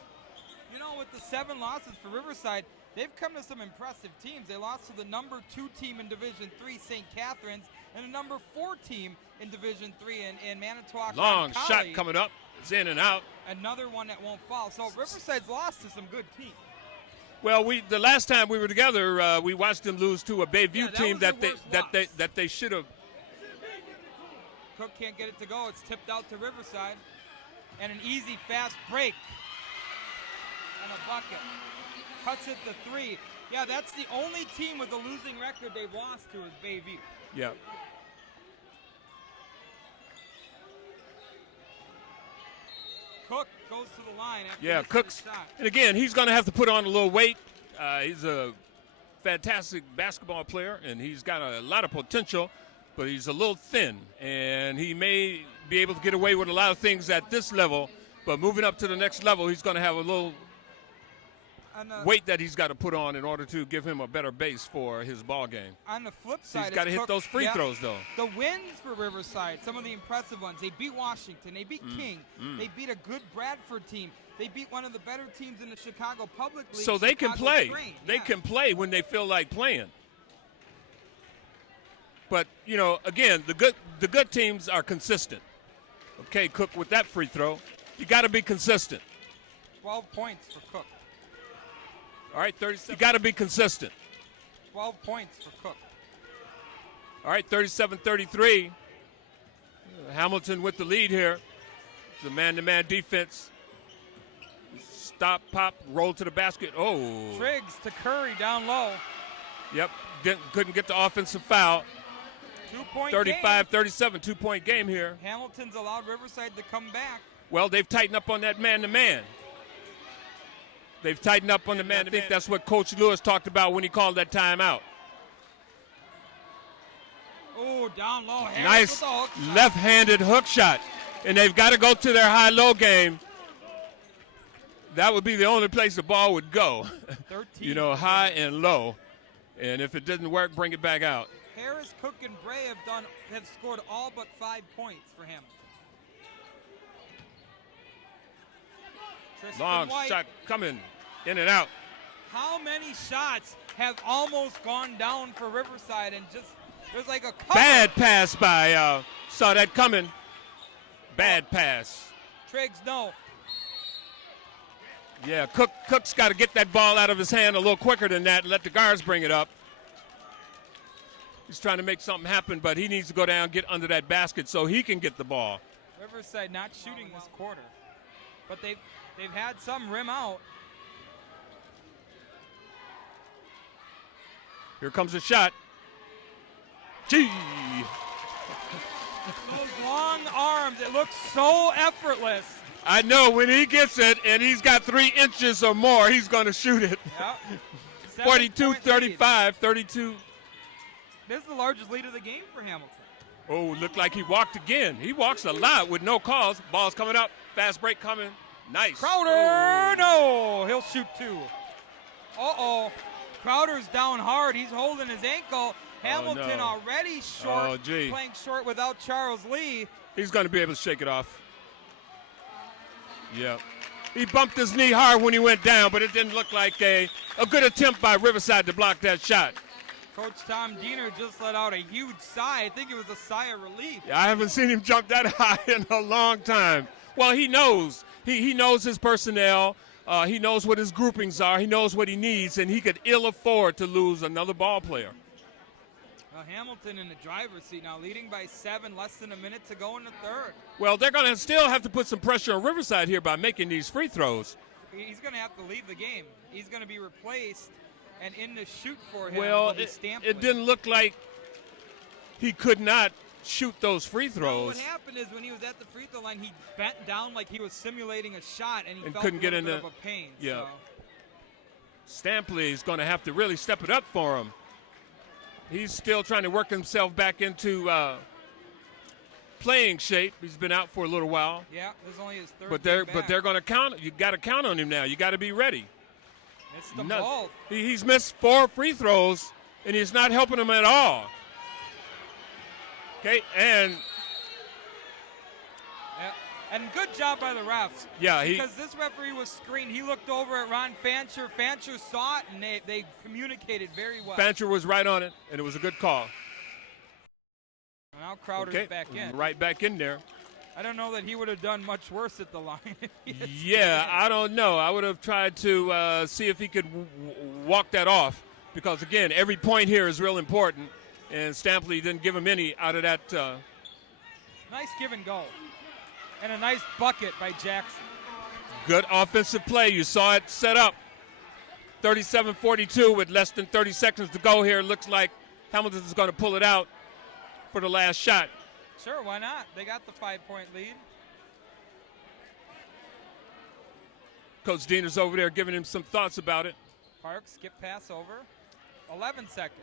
You know, with the 7 losses for Riverside, they've come to some impressive teams. They lost to the number 2 team in Division III, St. Catharines, and the number 4 team in Division III in Manitowoc. Long shot coming up. It's in and out. Another one that won't fall. So Riverside's lost to some good teams. Well, the last time we were together, we watched them lose to a Bayview team that they should have. Cook can't get it to go. It's tipped out to Riverside, and an easy fast break and a bucket. Cuts it to 3. Yeah, that's the only team with a losing record they've lost to is Bayview. Yeah. Cook goes to the line after Yeah, missing Cook's, the shot. and again, he's going to have to put on a little weight. He's a fantastic basketball player, and he's got a lot of potential, but he's a little thin, and he may be able to get away with a lot of things at this level, but moving up to the next level, he's going to have a little weight that he's got to put on in order to give him a better base for his ball game. On the flip side, he's got to hit those free throws, though. The wins for Riverside, some of the impressive ones. They beat Washington. They beat King. They beat a good Bradford team. They beat one of the better teams in the Chicago Public League. So they can play. Train. They can play when they feel like playing. But, you know, again, the good teams are consistent. Okay, Cook with that free throw. You got to be consistent. 12 points for Cook. All right, 37. You got to be consistent. 12 points for Cook. All right, 37-33. Hamilton with the lead here. It's a man-to-man defense. Stop, pop, roll to the basket. Oh. Triggs to Curry down low. Yep, couldn't get the offensive foul. 2-point 35-37, 2-point game here. Hamilton's allowed Riverside to come back. Well, they've tightened up on that man-to-man. They've tightened up on the man. I think that's what Coach Lewis talked about when he called that timeout. Oh, down low. Harris nice left-handed hook shot. And they've got to go to their high-low game. That would be the only place the ball would go. 13. You know, high and low. And if it didn't work, bring it back out. Harris, Cook, and Bray have scored all but 5 points for Hamilton. Long shot coming in and out. How many shots have almost gone down for Riverside and just there's like a cover. Bad pass by saw that coming. Bad pass. Triggs, no. Yeah, Cook's got to get that ball out of his hand a little quicker than that and let the guards bring it up. He's trying to make something happen, but he needs to go down, get under that basket so he can get the ball. Riverside not shooting this quarter, but they've had some rim out. Here comes a shot. Gee! Those long arms, it looks so effortless. I know when he gets it and he's got 3 inches or more, he's going to shoot it. Yep. 42-35, 32. This is the largest lead of the game for Hamilton. Oh, looked like he walked again. He walks a lot with no calls. Ball's coming up. Fast break coming. Nice. Crowder, no. He'll shoot 2. Uh-oh. Crowder's down hard. He's holding his ankle. Hamilton already short, playing short without Charles Lee. He's going to be able to shake it off. Yep. He bumped his knee hard when he went down, but it didn't look like a good attempt by Riverside to block that shot. Coach Tom Diener just let out a huge sigh. I think it was a sigh of relief. Yeah, I haven't seen him jump that high in a long time. Well, he knows. He knows his personnel. He knows what his groupings are. He knows what he needs, and he could ill afford to lose another ball player. Hamilton in the driver's seat now, leading by 7, less than a minute to go in the third. Well, they're going to still have to put some pressure on Riverside here by making these free throws. He's going to have to leave the game. He's going to be replaced, and in the shoot for him well, will be Stampley. It didn't look like he could not shoot those free throws. What happened is when he was at the free throw line, he bent down like he was simulating a shot, and he felt couldn't get a in bit of a pain. Yeah. So. Stampley is going to have to really step it up for him. He's still trying to work himself back into playing shape. He's been out for a little while. Yeah, this is only his third. But they're going to count. You got to count on him now. You got to be ready. It's the ball. He's missed 4 free throws, and he's not helping him at all. Okay, and good job by the refs. Yeah, because this referee was screened. He looked over at Ron Fancher. Fancher saw it, and they communicated very well. Fancher was right on it, and it was a good call. Now Crowder's back in. Right back in there. I don't know that he would have done much worse at the line. Yeah, I don't know. I would have tried to see if he could walk that off because, again, every point here is real important, and Stampley didn't give him any out of that. Nice give and go. And a nice bucket by Jackson. Good offensive play. You saw it set up. 37-42 with less than 30 seconds to go here. Looks like Hamilton is going to pull it out for the last shot. Sure, why not? They got the 5-point lead. Coach Diener's over there giving him some thoughts about it. Parks, skip pass over. 11 seconds.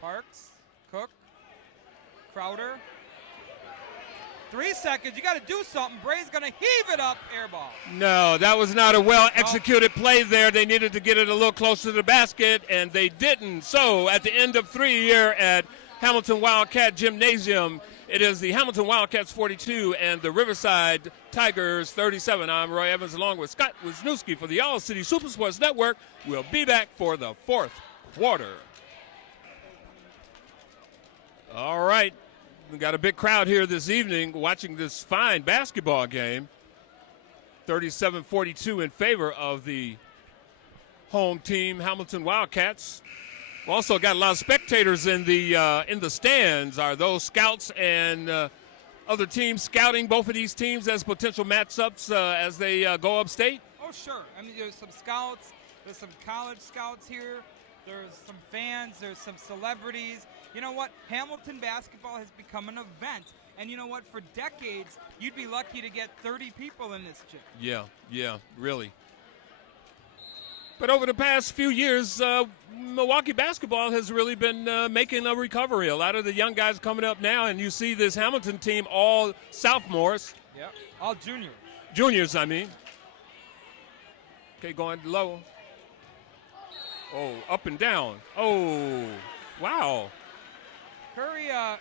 Parks, Cook, Crowder. 3 seconds. You got to do something. Bray's going to heave it up. Air ball. No, that was not a well-executed play there. They needed to get it a little closer to the basket, and they didn't. So at the end of 3 here at Hamilton Wildcat Gymnasium, it is the Hamilton Wildcats 42 and the Riverside Tigers 37. I'm Roy Evans along with Scott Wisniewski for the All-City Supersports Network. We'll be back for the fourth quarter. All right. We got a big crowd here this evening watching this fine basketball game. 37-42 in favor of the home team, Hamilton Wildcats. We also got a lot of spectators in the stands. Are those scouts and other teams scouting both of these teams as potential matchups as they go upstate? Oh, sure. I mean, there's some scouts. There's some college scouts here. There's some fans. There's some celebrities. You know what? Hamilton basketball has become an event. And you know what? For decades, you'd be lucky to get 30 people in this gym. Yeah, really. But over the past few years, Milwaukee basketball has really been making a recovery. A lot of the young guys coming up now, and you see this Hamilton team, all sophomores. Yeah, all juniors. Juniors, I mean. Okay, going low. Oh, up and down. Oh, wow. Curry, yeah,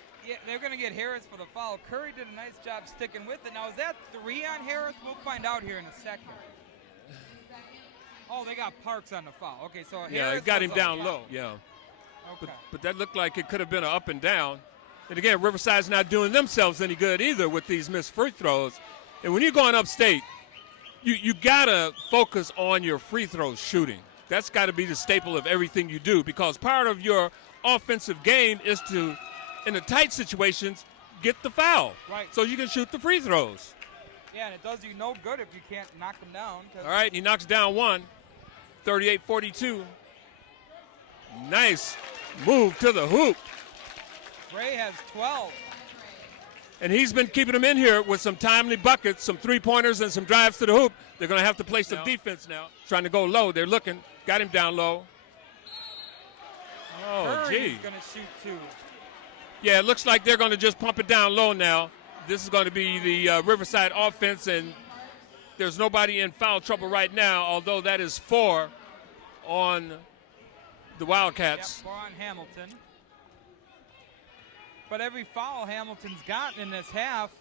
they're going to get Harris for the foul. Curry did a nice job sticking with it. Now, is that 3 on Harris? We'll find out here in a second. Oh, they got Parks on the foul. Okay, so yeah, Harris got him down foul. low. Yeah. Okay. But that looked like it could have been an up and down. And again, Riverside's not doing themselves any good either with these missed free throws. And when you're going upstate, you gotta focus on your free throw shooting. That's got to be the staple of everything you do, because part of your offensive game is to, in the tight situations, get the foul. Right. So you can shoot the free throws. Yeah, and it does you no good if you can't knock them down. All right, he knocks down one. 38-42. Nice move to the hoop. Bray has 12. And he's been keeping them in here with some timely buckets, some three-pointers, and some drives to the hoop. They're going to have to play some defense now. Trying to go low. They're looking. Got him down low. Oh, Curry's going to shoot 2. Yeah, it looks like they're going to just pump it down low now. This is going to be the Riverside offense, and there's nobody in foul trouble right now, although that is 4 on the Wildcats. Yep, 4 on Hamilton. But every foul Hamilton's gotten in this half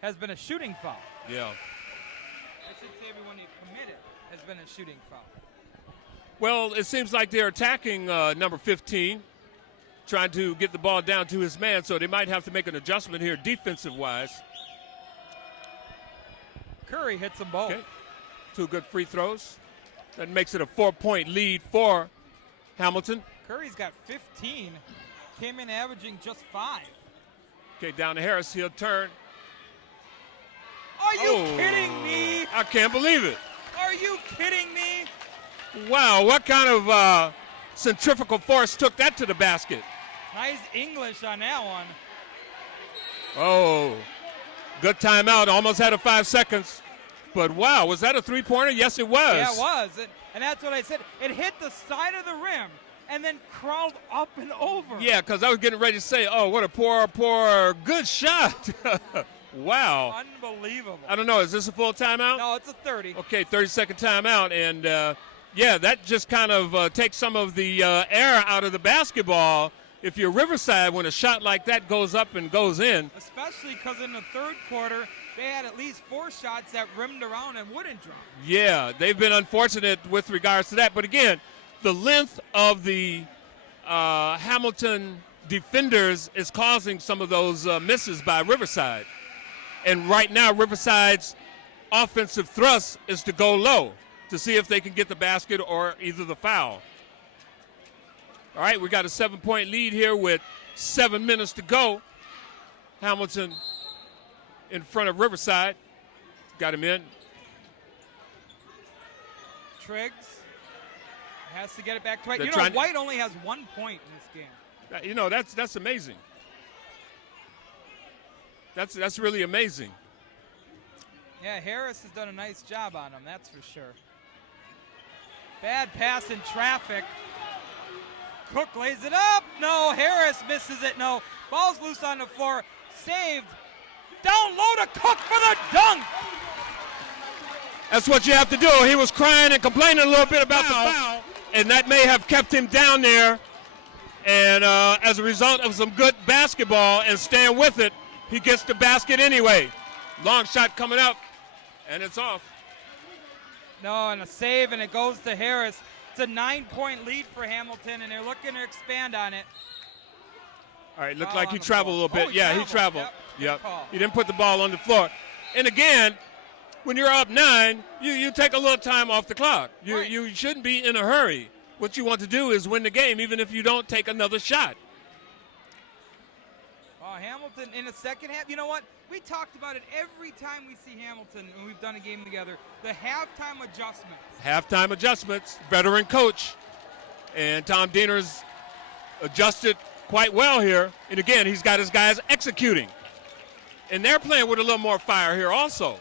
has been a shooting foul. Yeah. I should say everyone you committed has been a shooting foul. Well, it seems like they're attacking number 15, trying to get the ball down to his man, so they might have to make an adjustment here defensive-wise. Curry hits them both. Okay. 2 good free throws. That makes it a 4-point lead for Hamilton. Curry's got 15. Came in averaging just 5. Okay, down to Harris. He'll turn. Are you kidding me? I can't believe it. Are you kidding me? Wow, what kind of centrifugal force took that to the basket? Nice English on that one. Oh, good timeout. Almost had a 5 seconds. But wow, was that a three-pointer? Yes, it was. Yeah, it was. And that's what I said. It hit the side of the rim and then crawled up and over. Yeah, because I was getting ready to say, oh, what a poor, good shot. Wow. Unbelievable. I don't know. Is this a full timeout? No, it's a 30. Okay, 30-second timeout. And, yeah, that just kind of takes some of the air out of the basketball. If you're Riverside, when a shot like that goes up and goes in. Especially because in the third quarter, they had at least 4 shots that rimmed around and wouldn't drop. Yeah, they've been unfortunate with regards to that. But, again, the length of the Hamilton defenders is causing some of those misses by Riverside. And right now, Riverside's offensive thrust is to go low to see if they can get the basket or either the foul. All right, we got a 7-point lead here with 7 minutes to go. Hamilton in front of Riverside. Got him in. Triggs has to get it back to White. They're You know, trying- White only has 1 point in this game. You know, that's amazing. That's really amazing. Yeah, Harris has done a nice job on him, that's for sure. Bad pass in traffic. Cook lays it up. No, Harris misses it. No, ball's loose on the floor. Saved. Down low to Cook for the dunk. That's what you have to do. He was crying and complaining a little bit about the foul, and that may have kept him down there. And as a result of some good basketball and staying with it, he gets the basket anyway. Long shot coming up, and it's off. No, and a save, and it goes to Harris. It's a 9-point lead for Hamilton, and they're looking to expand on it. All right, looked like he traveled a little bit. He traveled. Yep. He didn't put the ball on the floor. And again, when you're up 9, you take a little time off the clock. You shouldn't be in a hurry. What you want to do is win the game, even if you don't take another shot. Hamilton in the second half. You know what? We talked about it every time we see Hamilton when we've done a game together. The halftime adjustments. Halftime adjustments. Veteran coach. And Tom Diener's adjusted quite well here. And again, he's got his guys executing. And they're playing with a little more fire here also.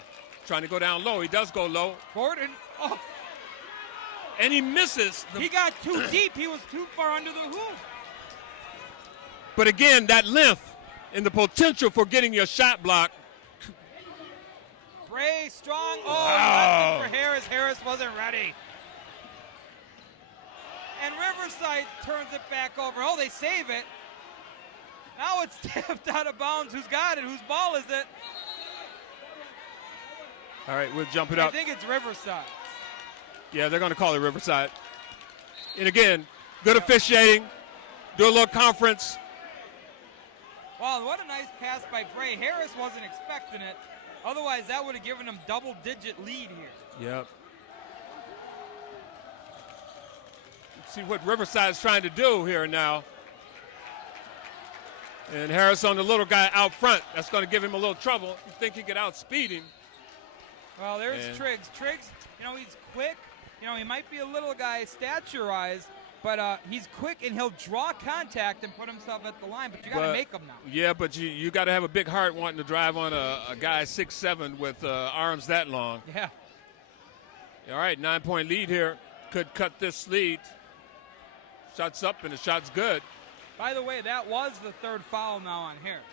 Trying to go down low. He does go low. Gordon. Oh. And he misses. He got too deep. He was too far under the hoop. But again, that length and the potential for getting your shot blocked. Bray, strong. Oh, nothing for Harris. Harris wasn't ready. And Riverside turns it back over. Oh, they save it. Now it's tipped out of bounds. Who's got it? Whose ball is it? All right, we'll jump it up. I think it's Riverside. Yeah, they're going to call it Riverside. And again, good officiating. Do a little conference. Wow, what a nice pass by Bray. Harris wasn't expecting it. Otherwise, that would have given him double-digit lead here. Yep. Let's see what Riverside's trying to do here now. And Harris on the little guy out front. That's going to give him a little trouble. You think he could outspeed him. Well, there's Triggs. Triggs, he's quick. He might be a little guy stature-wise, but he's quick, and he'll draw contact and put himself at the line, but you got to make him now. Yeah, but you got to have a big heart wanting to drive on a guy 6'7" with arms that long. Yeah. All right, 9-point lead here. Could cut this lead. Shots up, and the shot's good. By the way, that was the third foul now on Harris.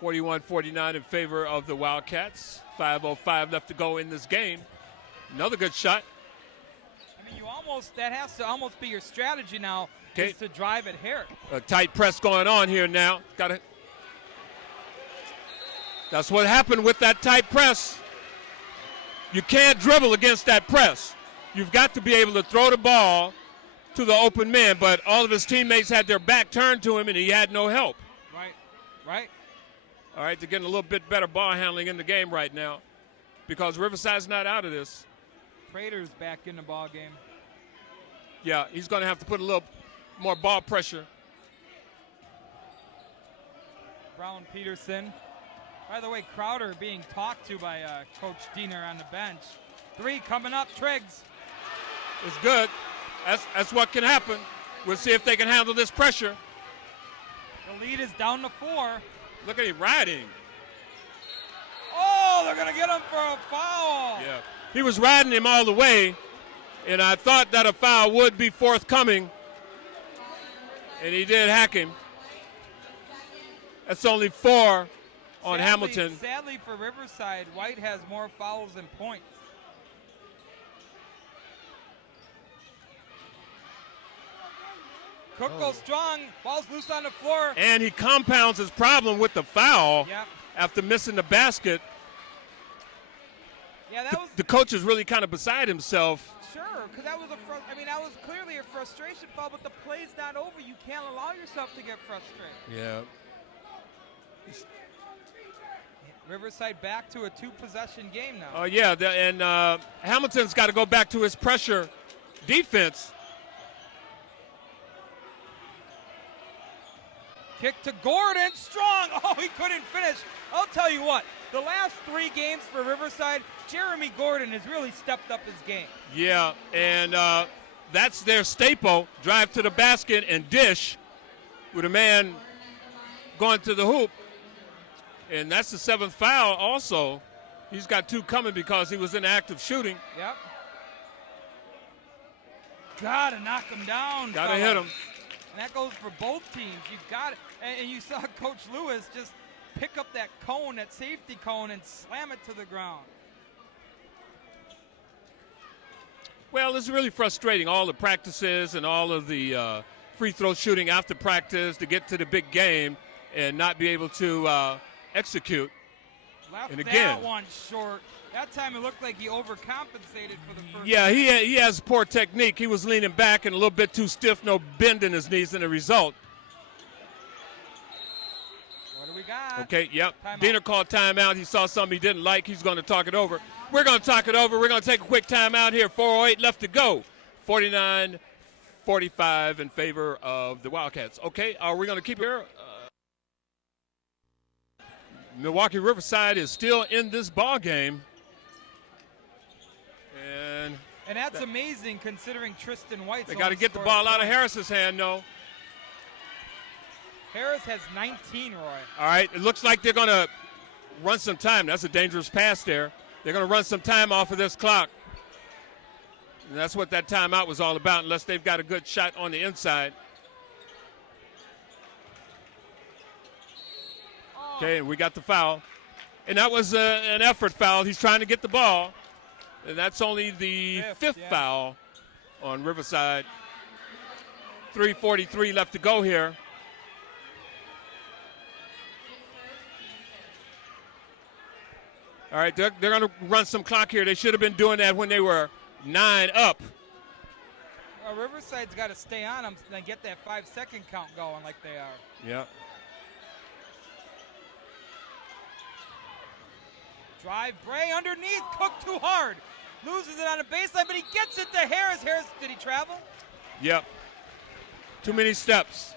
41-49 in favor of the Wildcats. 5:05 left to go in this game. Another good shot. That has to almost be your strategy now, is to drive at Harris. A tight press going on here now. That's what happened with that tight press. You can't dribble against that press. You've got to be able to throw the ball to the open man, but all of his teammates had their back turned to him, and he had no help. Right. All right, they're getting a little bit better ball handling in the game right now because Riverside's not out of this. Prater's back in the ball game. Yeah, he's going to have to put a little more ball pressure. Brown Peterson. By the way, Crowder being talked to by Coach Diener on the bench. 3 coming up, Triggs. It's good. That's what can happen. We'll see if they can handle this pressure. The lead is down to 4. Look at him riding. Oh, they're going to get him for a foul. Yeah, he was riding him all the way, and I thought that a foul would be forthcoming, and he did hack him. That's only 4 on Hamilton. Sadly for Riverside, White has more fouls than points. Cook goes strong, ball's loose on the floor. And he compounds his problem with the foul after missing the basket. Yeah, that was the coach is really kind of beside himself. Sure, because that was that was clearly a frustration foul, but the play's not over. You can't allow yourself to get frustrated. Yeah. Riverside back to a 2-possession game now. Oh, yeah, and Hamilton's got to go back to his pressure defense. Kick to Gordon, strong. Oh, he couldn't finish. I'll tell you what, the last 3 games for Riverside, Jeremy Gordon has really stepped up his game. Yeah, and that's their staple, drive to the basket and dish with a man going to the hoop. And that's the 7th foul also. He's got 2 coming because he was in active shooting. Yep. Gotta knock him down. Gotta hit him. And that goes for both teams. You've got it. And you saw Coach Lewis just pick up that cone, that safety cone, and slam it to the ground. Well, it's really frustrating, all the practices and all of the free throw shooting after practice to get to the big game and not be able to execute. Left and again, that one short. That time it looked like he overcompensated for the first. Yeah, he has poor technique. He was leaning back and a little bit too stiff, no bend in his knees, and the result. What do we got? Okay, yep. Timeout. Diener called timeout. He saw something he didn't like. He's going to talk it over. We're going to talk it over. We're going to take a quick timeout here. 4:08 left to go. 49-45 in favor of the Wildcats. Okay, are we going to keep here? Milwaukee Riverside is still in this ball game. And that's amazing considering Tristan White's. They got to get the ball out of Harris's hand, though. Harris has 19, Roy. All right, it looks like they're going to run some time. That's a dangerous pass there. They're going to run some time off of this clock. And that's what that timeout was all about, unless they've got a good shot on the inside. Okay, and we got the foul. And that was an effort foul. He's trying to get the ball. And that's only the fifth foul on Riverside. 3:43 left to go here. All right, they're going to run some clock here. They should have been doing that when they were 9 up. Well, Riverside's got to stay on them and get that 5-second count going like they are. Yeah. Drive, Bray underneath, Cook too hard. Loses it on the baseline, but he gets it to Harris. Harris, did he travel? Yep. Too many steps.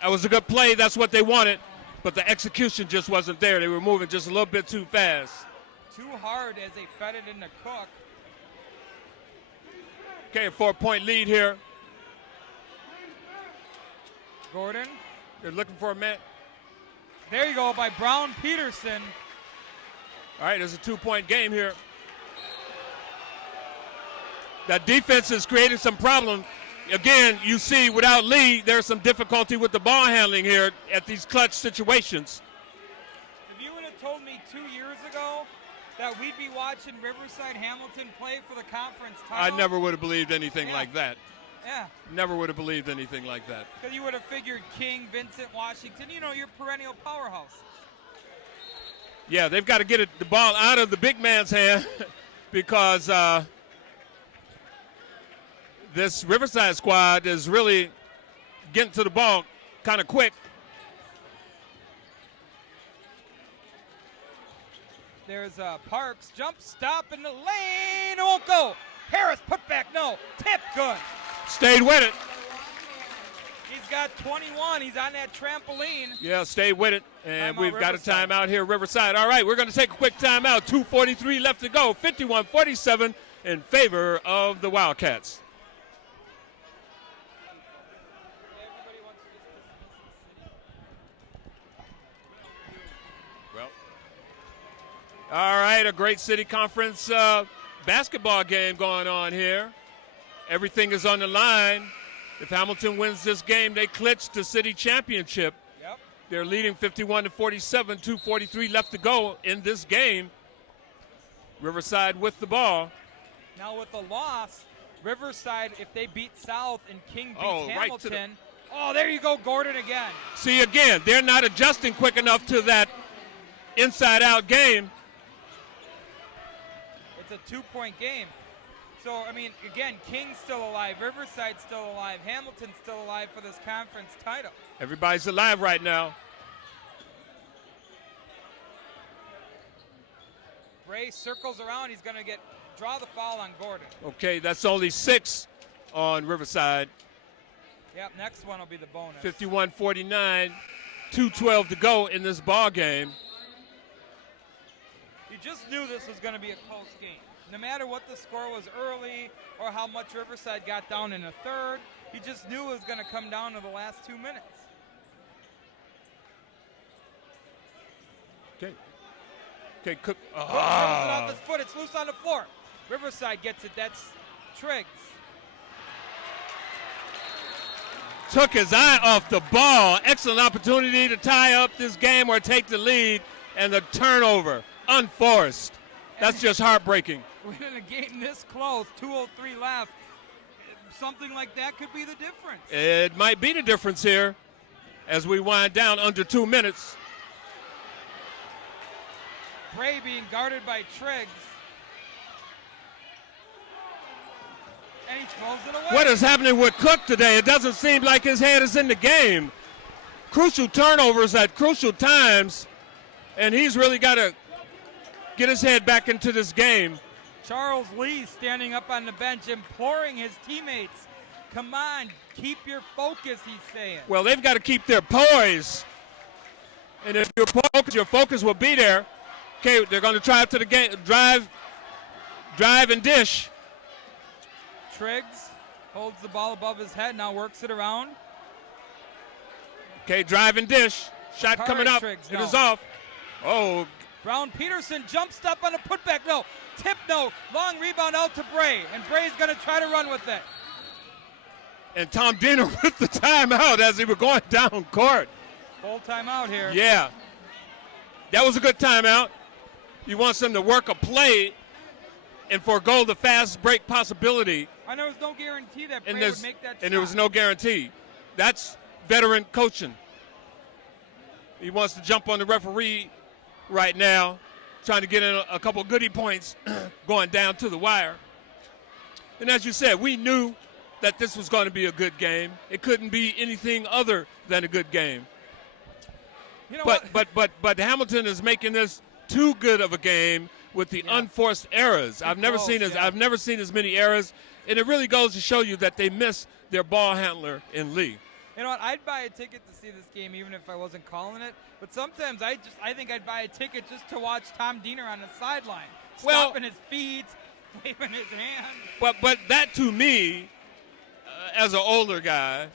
That was a good play. That's what they wanted. But the execution just wasn't there. They were moving just a little bit too fast. Too hard as they fed it into Cook. Okay, a 4-point lead here. Gordon. They're looking for a man. There you go by Brown Peterson. All right, there's a 2-point game here. That defense is creating some problems. Again, you see without Lee, there's some difficulty with the ball handling here at these clutch situations. If you would have told me 2 years ago that we'd be watching Riverside Hamilton play for the conference title, I never would have believed anything like that. Yeah. Never would have believed anything like that. Because you would have figured King, Vincent, Washington, your perennial powerhouse. Yeah, they've got to get the ball out of the big man's hand because this Riverside squad is really getting to the ball kind of quick. There's Parks, jump, stop in the lane, it won't go. Harris, put back, no, tip, good. Stayed with it. He's got 21, he's on that trampoline. Yeah, stayed with it, and Timeout we've got a Riverside. timeout here, Riverside. All right, we're going to take a quick timeout. 2:43 left to go, 51-47 in favor of the Wildcats. All right, a great city conference basketball game going on here. Everything is on the line. If Hamilton wins this game, they clinch the city championship. Yep. They're leading 51-47, 2:43 left to go in this game. Riverside with the ball. Now with the loss, Riverside, if they beat South and King beats Right to the- Hamilton, there you go, Gordon again. See, again, they're not adjusting quick enough to that inside-out game. It's a 2-point game. So, again, King's still alive, Riverside's still alive, Hamilton's still alive for this conference title. Everybody's alive right now. Bray circles around, he's going to draw the foul on Gordon. Okay, that's only 6 on Riverside. Yep, next one will be the bonus. 51-49, 2:12 to go in this ball game. You just knew this was going to be a close game. No matter what the score was early or how much Riverside got down in the third, you just knew it was going to come down to the last 2 minutes. Okay. Okay, Cook. Cook throws it off his foot. It's loose on the floor. Riverside gets it. That's Triggs. Took his eye off the ball. Excellent opportunity to tie up this game or take the lead, and the turnover, unforced. That's just heartbreaking. In a game this close, 2:03 left, something like that could be the difference. It might be the difference here as we wind down under 2 minutes. Bray being guarded by Triggs. And he throws it away. What is happening with Cook today? It doesn't seem like his head is in the game. Crucial turnovers at crucial times, and he's really got to get his head back into this game. Charles Lee standing up on the bench, imploring his teammates, come on, keep your focus, he's saying. Well, they've got to keep their poise. And if your focus will be there. Okay, they're going to try to the game, drive and dish. Triggs holds the ball above his head, now works it around. Okay, drive and dish. Shot coming up. Triggs, it is off. Oh. Brown Peterson jump stop on a putback. No. Tip, no. Long rebound out to Bray. And Bray's going to try to run with it. And Tom Diener with the timeout as he was going down court. Full timeout here. Yeah. That was a good timeout. He wants them to work a play and forego the fast break possibility. And there was no guarantee that Bray would make that shot. And there was no guarantee. That's veteran coaching. He wants to jump on the referee right now, trying to get in a couple goodie points going down to the wire. And as you said, we knew that this was going to be a good game. It couldn't be anything other than a good game. You know but Hamilton is making this too good of a game with the unforced errors. I've never seen as many errors, and it really goes to show you that they miss their ball handler in Lee. You know what? I'd buy a ticket to see this game even if I wasn't calling it. But sometimes I think I'd buy a ticket just to watch Tom Diener on the sideline, stomping his feet, waving his hand. But that to me, as an older guy,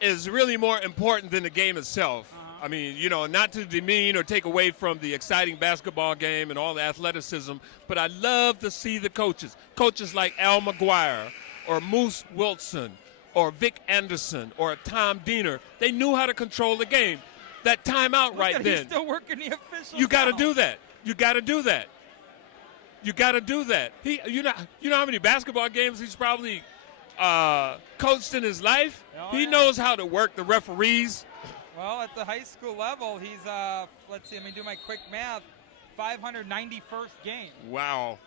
is really more important than the game itself. I mean, you know, not to demean or take away from the exciting basketball game and all the athleticism, but I love to see the coaches like Al McGuire or Moose Wilson or Vic Anderson or Tom Diener. They knew how to control the game. That timeout right then. He's still working the officials. You got to do that. You got to do that. You got to do that. You know how many basketball games he's probably coached in his life? He knows how to work the referees. Well, at the high school level, he's, let's see, let me do my quick math, 591st game. Wow.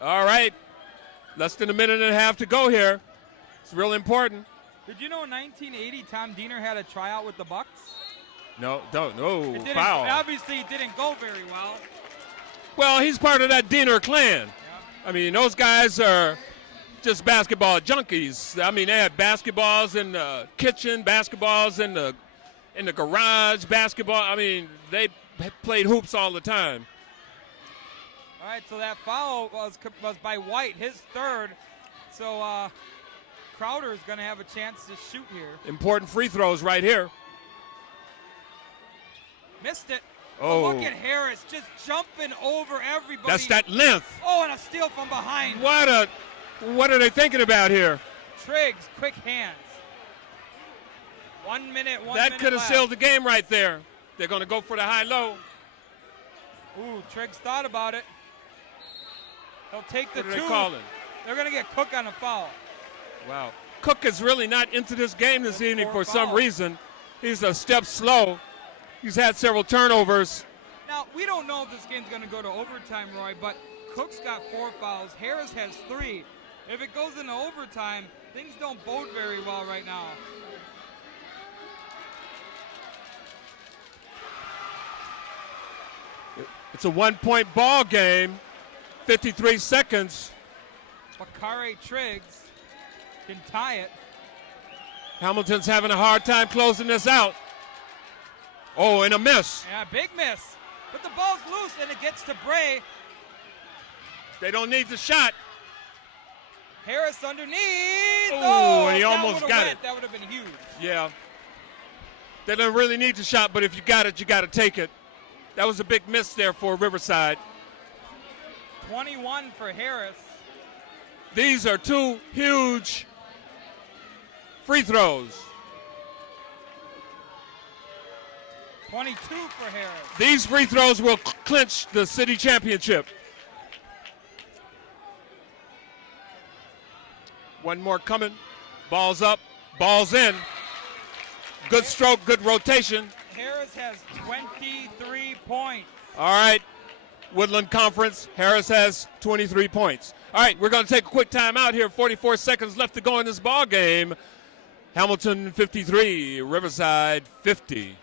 All right. Less than a minute and a half to go here. It's real important. Did you know in 1980 Tom Diener had a tryout with the Bucks? No, don't. No, foul. Obviously, it didn't go very well. Well, he's part of that Diener clan. Yeah. I mean, those guys are just basketball junkies. I mean, they had basketballs in the kitchen, basketballs in the garage, basketball. I mean, they played hoops all the time. All right, so that foul was by White, his third. So Crowder is going to have a chance to shoot here. Important free throws right here. Missed it. Oh. Look at Harris just jumping over everybody. That's that length. Oh, and a steal from behind. What are they thinking about here? Triggs, quick hands. 1 minute, that could have sealed the game right there. They're going to go for the high-low. Ooh, Triggs thought about it. He'll take the two. What are they calling? They're going to get Cook on a foul. Wow. Cook is really not into this game this evening for some reason. He's a step slow. He's had several turnovers. Now, we don't know if this game's going to go to overtime, Roy, but Cook's got 4 fouls. Harris has 3. If it goes into overtime, things don't bode very well right now. It's a 1-point ball game, 53 seconds. Bakare Triggs can tie it. Hamilton's having a hard time closing this out. Oh, and a miss. Yeah, big miss. But the ball's loose, and it gets to Bray. They don't need the shot. Harris underneath. Oh, and he almost got it. That would have been huge. Yeah. They don't really need the shot, but if you got it, you got to take it. That was a big miss there for Riverside. 21 for Harris. These are two huge free throws. 22 for Harris. These free throws will clinch the city championship. One more coming. Ball's up, ball's in. Good stroke, good rotation. Harris has 23 points. All right, Woodland Conference, Harris has 23 points. All right, we're going to take a quick timeout here. 44 seconds left to go in this ball game. Hamilton 53, Riverside 50.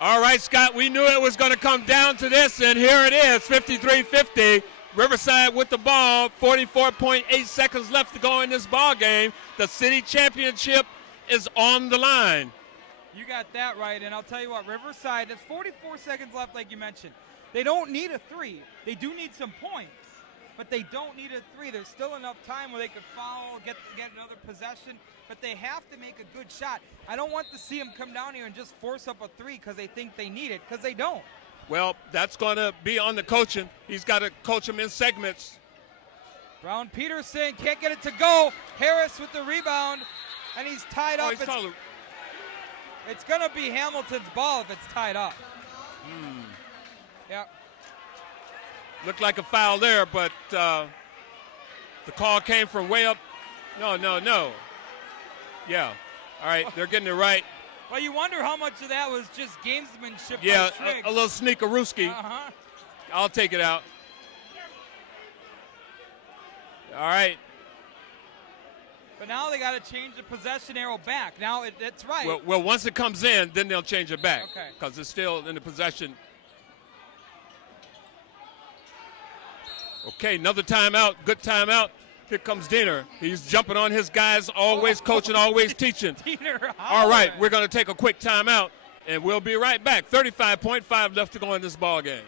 All right, Scott, we knew it was going to come down to this, and here it is, 53-50. Riverside with the ball, 44.8 seconds left to go in this ball game. The city championship is on the line. You got that right, and I'll tell you what, Riverside, it's 44 seconds left like you mentioned. They don't need a three. They do need some points, but they don't need a three. There's still enough time where they could foul, get another possession, but they have to make a good shot. I don't want to see them come down here and just force up a three because they think they need it, because they don't. Well, that's going to be on the coaching. He's got to coach them in segments. Brown Peterson can't get it to go. Harris with the rebound, and he's tied up. It's going to be Hamilton's ball if it's tied up. Yeah. Looked like a foul there, but the call came from way up. No. Yeah. All right, they're getting it right. Well, you wonder how much of that was just gamesmanship. Yeah, by Triggs. a little sneakerooski. Uh-huh. I'll take it out. All right. But now they got to change the possession arrow back. Now it's right. Well, once it comes in, then they'll change it back. Okay. Because it's still in the possession. Okay, another timeout. Good timeout. Here comes Diener. He's jumping on his guys, always coaching, always teaching. Diener, all right, we're going to take a quick timeout, and we'll be right back. 35.5 left to go in this ball game.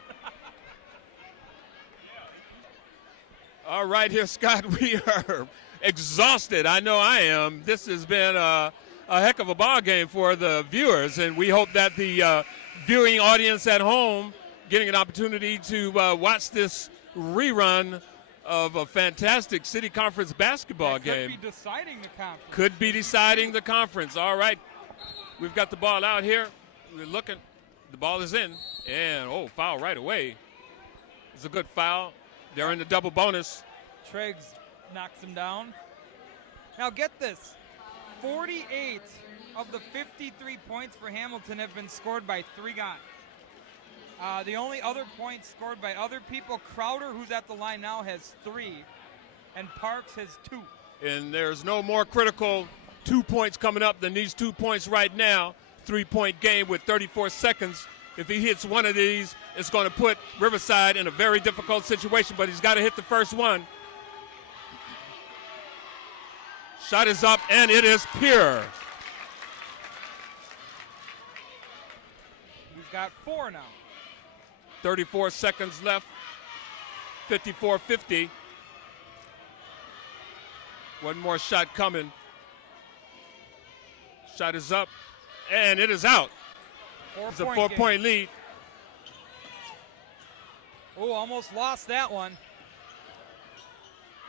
All right, here, Scott, we are exhausted. I know I am. This has been a heck of a ball game for the viewers, and we hope that the viewing audience at home getting an opportunity to watch this rerun of a fantastic city conference basketball game. Could be deciding the conference. Could be deciding the conference. All right, we've got the ball out here. We're looking. The ball is in, and foul right away. It's a good foul. They're in the double bonus. Triggs knocks him down. Now get this, 48 of the 53 points for Hamilton have been scored by three guys. The only other points scored by other people, Crowder, who's at the line now, has 3, and Parks has 2. And there's no more critical 2 points coming up than these 2 points right now. 3-point game with 34 seconds. If he hits one of these, it's going to put Riverside in a very difficult situation, but he's got to hit the first one. Shot is up, and it is pure. He's got 4 now. 34 seconds left, 54-50. One more shot coming. Shot is up, and it is out. It's a 4-point lead. Oh, almost lost that one.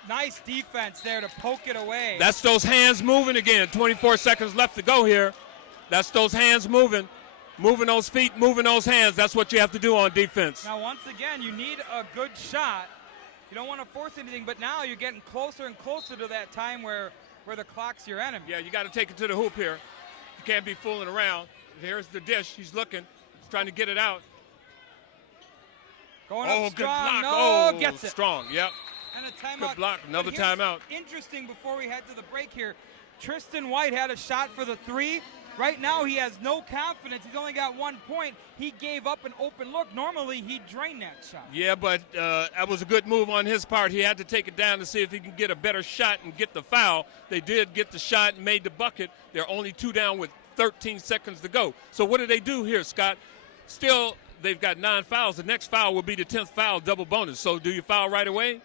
Nice defense there to poke it away. That's those hands moving again. 24 seconds left to go here. That's those hands moving. Moving those feet, moving those hands. That's what you have to do on defense. Now, once again, you need a good shot. You don't want to force anything, but now you're getting closer and closer to that time where the clock's your enemy. Yeah, you got to take it to the hoop here. You can't be fooling around. Here's the dish. He's looking. He's trying to get it out. Going up good strong. block. No, gets it. Strong, yep. And a timeout. Good block. Another timeout. Interesting before we head to the break here. Tristan White had a shot for the 3. Right now he has no confidence. He's only got 1 point. He gave up an open look. Normally he'd drain that shot. Yeah, but that was a good move on his part. He had to take it down to see if he can get a better shot and get the foul. They did get the shot and made the bucket. They're only 2 down with 13 seconds to go. So what do they do here, Scott? Still, they've got 9 fouls. The next foul will be the 10th foul, double bonus. So do you foul right away?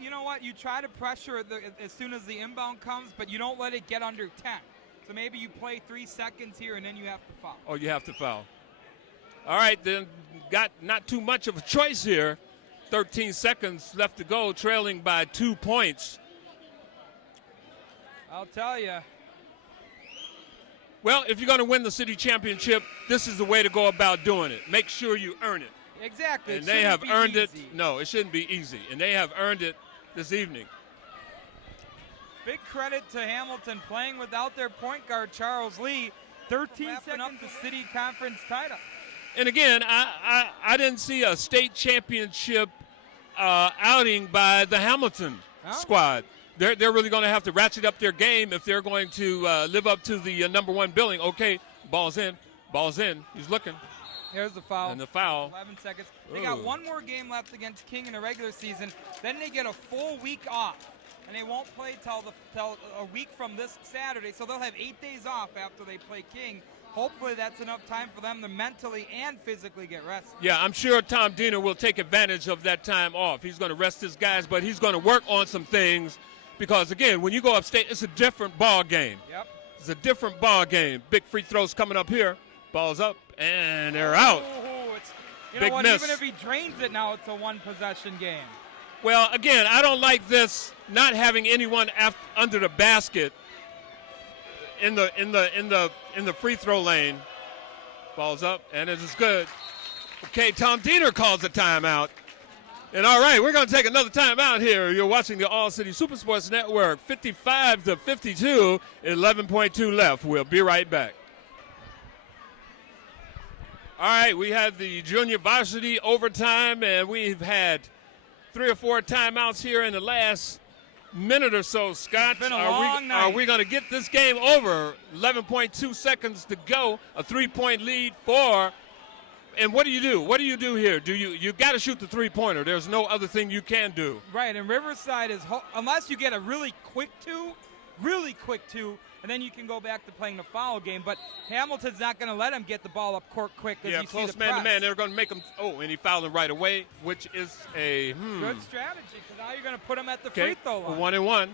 You know what? You try to pressure as soon as the inbound comes, but you don't let it get under 10. So maybe you play 3 seconds here, and then you have to foul. Oh, you have to foul. All right, then got not too much of a choice here. 13 seconds left to go, trailing by 2 points. I'll tell you. Well, if you're going to win the city championship, this is the way to go about doing it. Make sure you earn it. Exactly. And they have earned it. No, it shouldn't be easy. And they have earned it this evening. Big credit to Hamilton playing without their point guard, Charles Lee. 13 seconds up the city conference title. And again, I didn't see a state championship outing by the Hamilton squad. They're really going to have to ratchet up their game if they're going to live up to the number one billing. Okay, ball's in. He's looking. Here's the foul. And the foul. 11 seconds. They got one more game left against King in the regular season. Then they get a full week off. And they won't play till a week from this Saturday. So they'll have 8 days off after they play King. Hopefully that's enough time for them to mentally and physically get rested. Yeah, I'm sure Tom Diener will take advantage of that time off. He's going to rest his guys, but he's going to work on some things because, again, when you go upstate, it's a different ball game. Yep. It's a different ball game. Big free throws coming up here. Ball's up, and they're out. Big miss. Even if he drains it now, it's a one-possession game. Well, again, I don't like this not having anyone under the basket in the free throw lane. Ball's up, and it is good. Okay, Tom Diener calls a timeout. And all right, we're going to take another timeout here. You're watching the All City Super Sports Network, 55-52, 11.2 left. We'll be right back. All right, we had the junior varsity overtime, and we've had 3 or 4 timeouts here in the last minute or so, Scott. It's been a long night. Are we going to get this game over? 11.2 seconds to go, a 3-point lead for. And what do you do? What do you do here? You got to shoot the three-pointer. There's no other thing you can do. Right, and Riverside is unless you get a really quick two, and then you can go back to playing the foul game. But Hamilton's not going to let him get the ball up court quick. Yeah, close man-to-man. They're going to make him. Oh, and he fouled him right away, which is a good strategy. Because now you're going to put him at the free throw line. 1-1,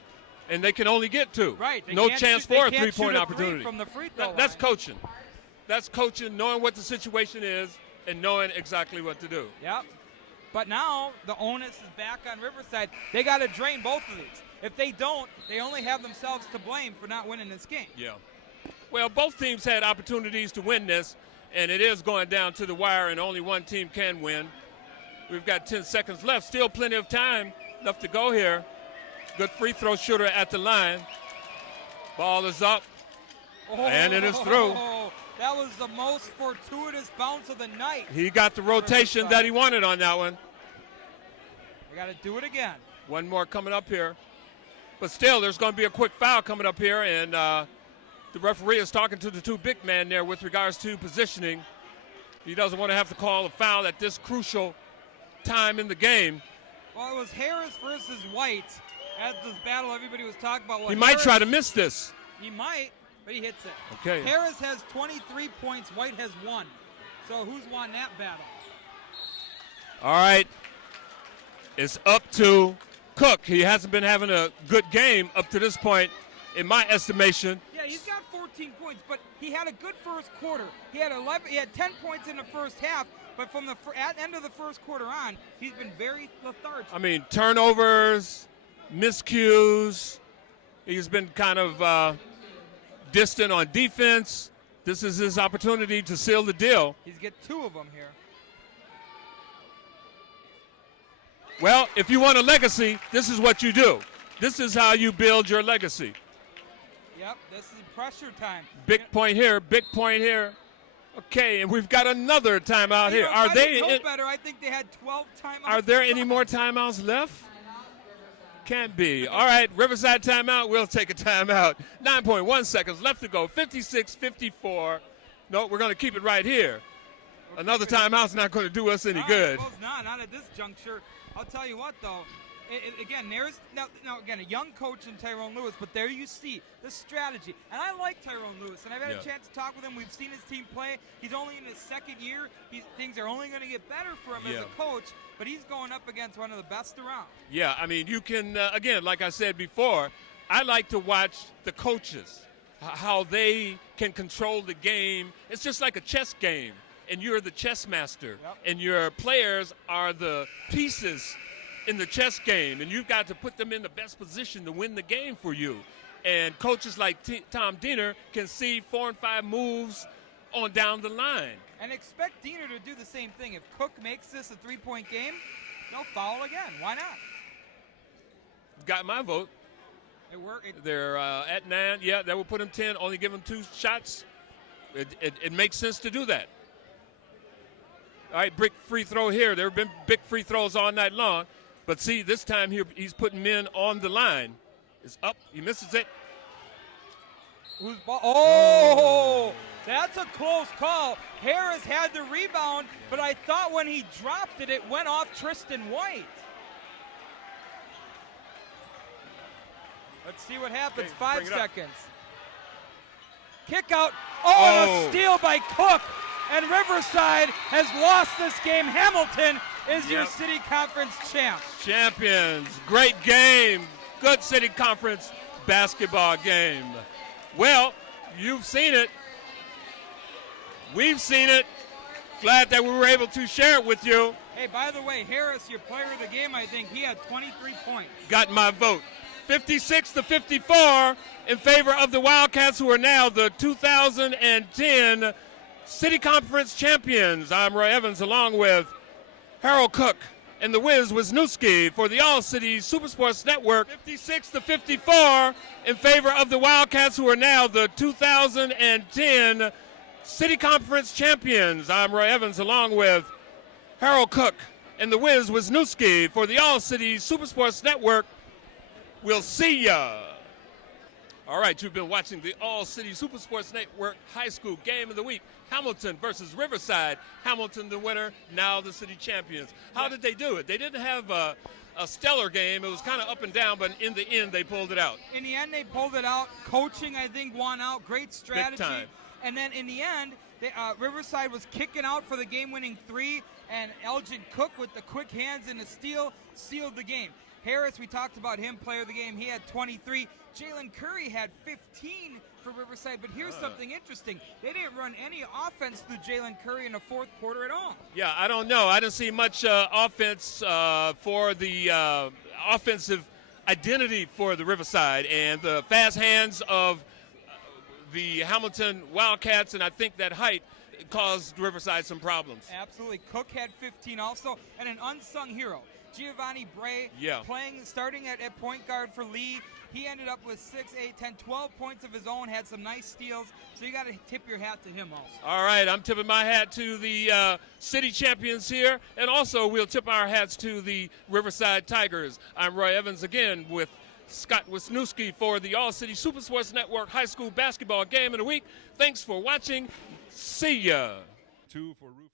and they can only get 2. Right. No chance for a three-point shoot opportunity from the free throw line. That's coaching. That's coaching, knowing what the situation is and knowing exactly what to do. Yep. But now the onus is back on Riverside. They got to drain both of these. If they don't, they only have themselves to blame for not winning this game. Yeah. Well, both teams had opportunities to win this, and it is going down to the wire, and only one team can win. We've got 10 seconds left. Still plenty of time left to go here. Good free throw shooter at the line. Ball is up, and it is through. That was the most fortuitous bounce of the night. He got the rotation that he wanted on that one. We got to do it again. One more coming up here. But still, there's going to be a quick foul coming up here, and the referee is talking to the 2 big men there with regards to positioning. He doesn't want to have to call a foul at this crucial time in the game. Well, it was Harris versus White at this battle everybody was talking about. Well, he might try to miss this. He might, but he hits it. Okay. Harris has 23 points. White has 1. So who's won that battle? All right. It's up to Cook. He hasn't been having a good game up to this point, in my estimation. Yeah, he's got 14 points, but he had a good first quarter. He had 10 points in the first half, but from the end of the first quarter on, he's been very lethargic. I mean, turnovers, miscues. He's been kind of distant on defense. This is his opportunity to seal the deal. He's got 2 of them here. Well, if you want a legacy, this is what you do. This is how you build your legacy. Yep, this is pressure time. Big point here, big point here. Okay, and we've got another timeout here. Are they better? I think they had 12 timeouts. Are there any more timeouts left? Can't be. All right, Riverside timeout. We'll take a timeout. 9.1 seconds left to go. 56-54. No, we're going to keep it right here. Another timeout's not going to do us any good. Well, not at this juncture. I'll tell you what, though. Again, there's now again a young coach in Tyrone Lewis, but there you see the strategy. And I like Tyrone Lewis, and I've had a chance to talk with him. We've seen his team play. He's only in his 2nd year. Things are only going to get better for him as a coach, but he's going up against one of the best around. Yeah, I mean, you can, again, like I said before, I like to watch the coaches, how they can control the game. It's just like a chess game. and you're the chess master, Yep. and your players are the pieces in the chess game, and you've got to put them in the best position to win the game for you. And coaches like Tom Diener can see 4 and 5 moves on down the line. And expect Diener to do the same thing. If Cook makes this a 3-point game, they'll foul again. Why not? Got my vote. They're at 9. Yeah, that will put them 10. Only give them 2 shots. It makes sense to do that. All right, big free throw here. There have been big free throws all night long. But see, this time he's putting men on the line. It's up. He misses it. Who's ball? Oh, that's a close call. Harris had the rebound, but I thought when he dropped it, it went off Tristan White. Let's see what happens. Okay, 5 bring it up. seconds. Kick out. Oh, a steal by Cook. And Riverside has lost this game. Hamilton is your city conference champ. Champions. Great game. Good city conference basketball game. Well, you've seen it. We've seen it. Glad that we were able to share it with you. Hey, by the way, Harris, your player of the game, I think he had 23 points. Got my vote. 56-54 in favor of the Wildcats, who are now the 2010 City Conference champions. I'm Roy Evans, along with Harold Cook and the Wiz Wisniewski for the All-City Supersports Network. 56-54 in favor of the Wildcats, who are now the 2010 City Conference champions. I'm Roy Evans, along with Harold Cook and the Wiz Wisniewski for the All-City Supersports Network. We'll see ya. All right, you've been watching the All-City Supersports Network High School Game of the Week. Hamilton versus Riverside. Hamilton the winner, now the city champions. How did they do it? They didn't have a stellar game. It was kind of up and down, but in the end, they pulled it out. In the end, they pulled it out. Coaching, I think, won out. Great strategy. Big time. And then in the end, Riverside was kicking out for the game-winning 3, and Elgin Cook with the quick hands and the steal sealed the game. Harris, we talked about him, player of the game. He had 23. Jalen Curry had 15 for Riverside. But here's something interesting. They didn't run any offense through Jalen Curry in the 4th quarter at all. Yeah, I don't know. I didn't see much offense for the offensive identity for the Riverside and the fast hands of the Hamilton Wildcats, and I think that height caused Riverside some problems. Absolutely. Cook had 15 also, and an unsung hero. Giovanni Bray starting at point guard for Lee. He ended up with 6, 8, 10, 12 points of his own, had some nice steals, so you got to tip your hat to him also. All right, I'm tipping my hat to the city champions here, and also we'll tip our hats to the Riverside Tigers. I'm Roy Evans again with Scott Wisniewski for the All-City Supersports Network High School Basketball Game of the Week. Thanks for watching. See ya. 2 for Rufus.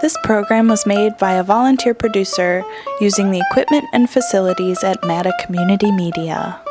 This program was made by a volunteer producer using the equipment and facilities at W.I.A.A Community Media.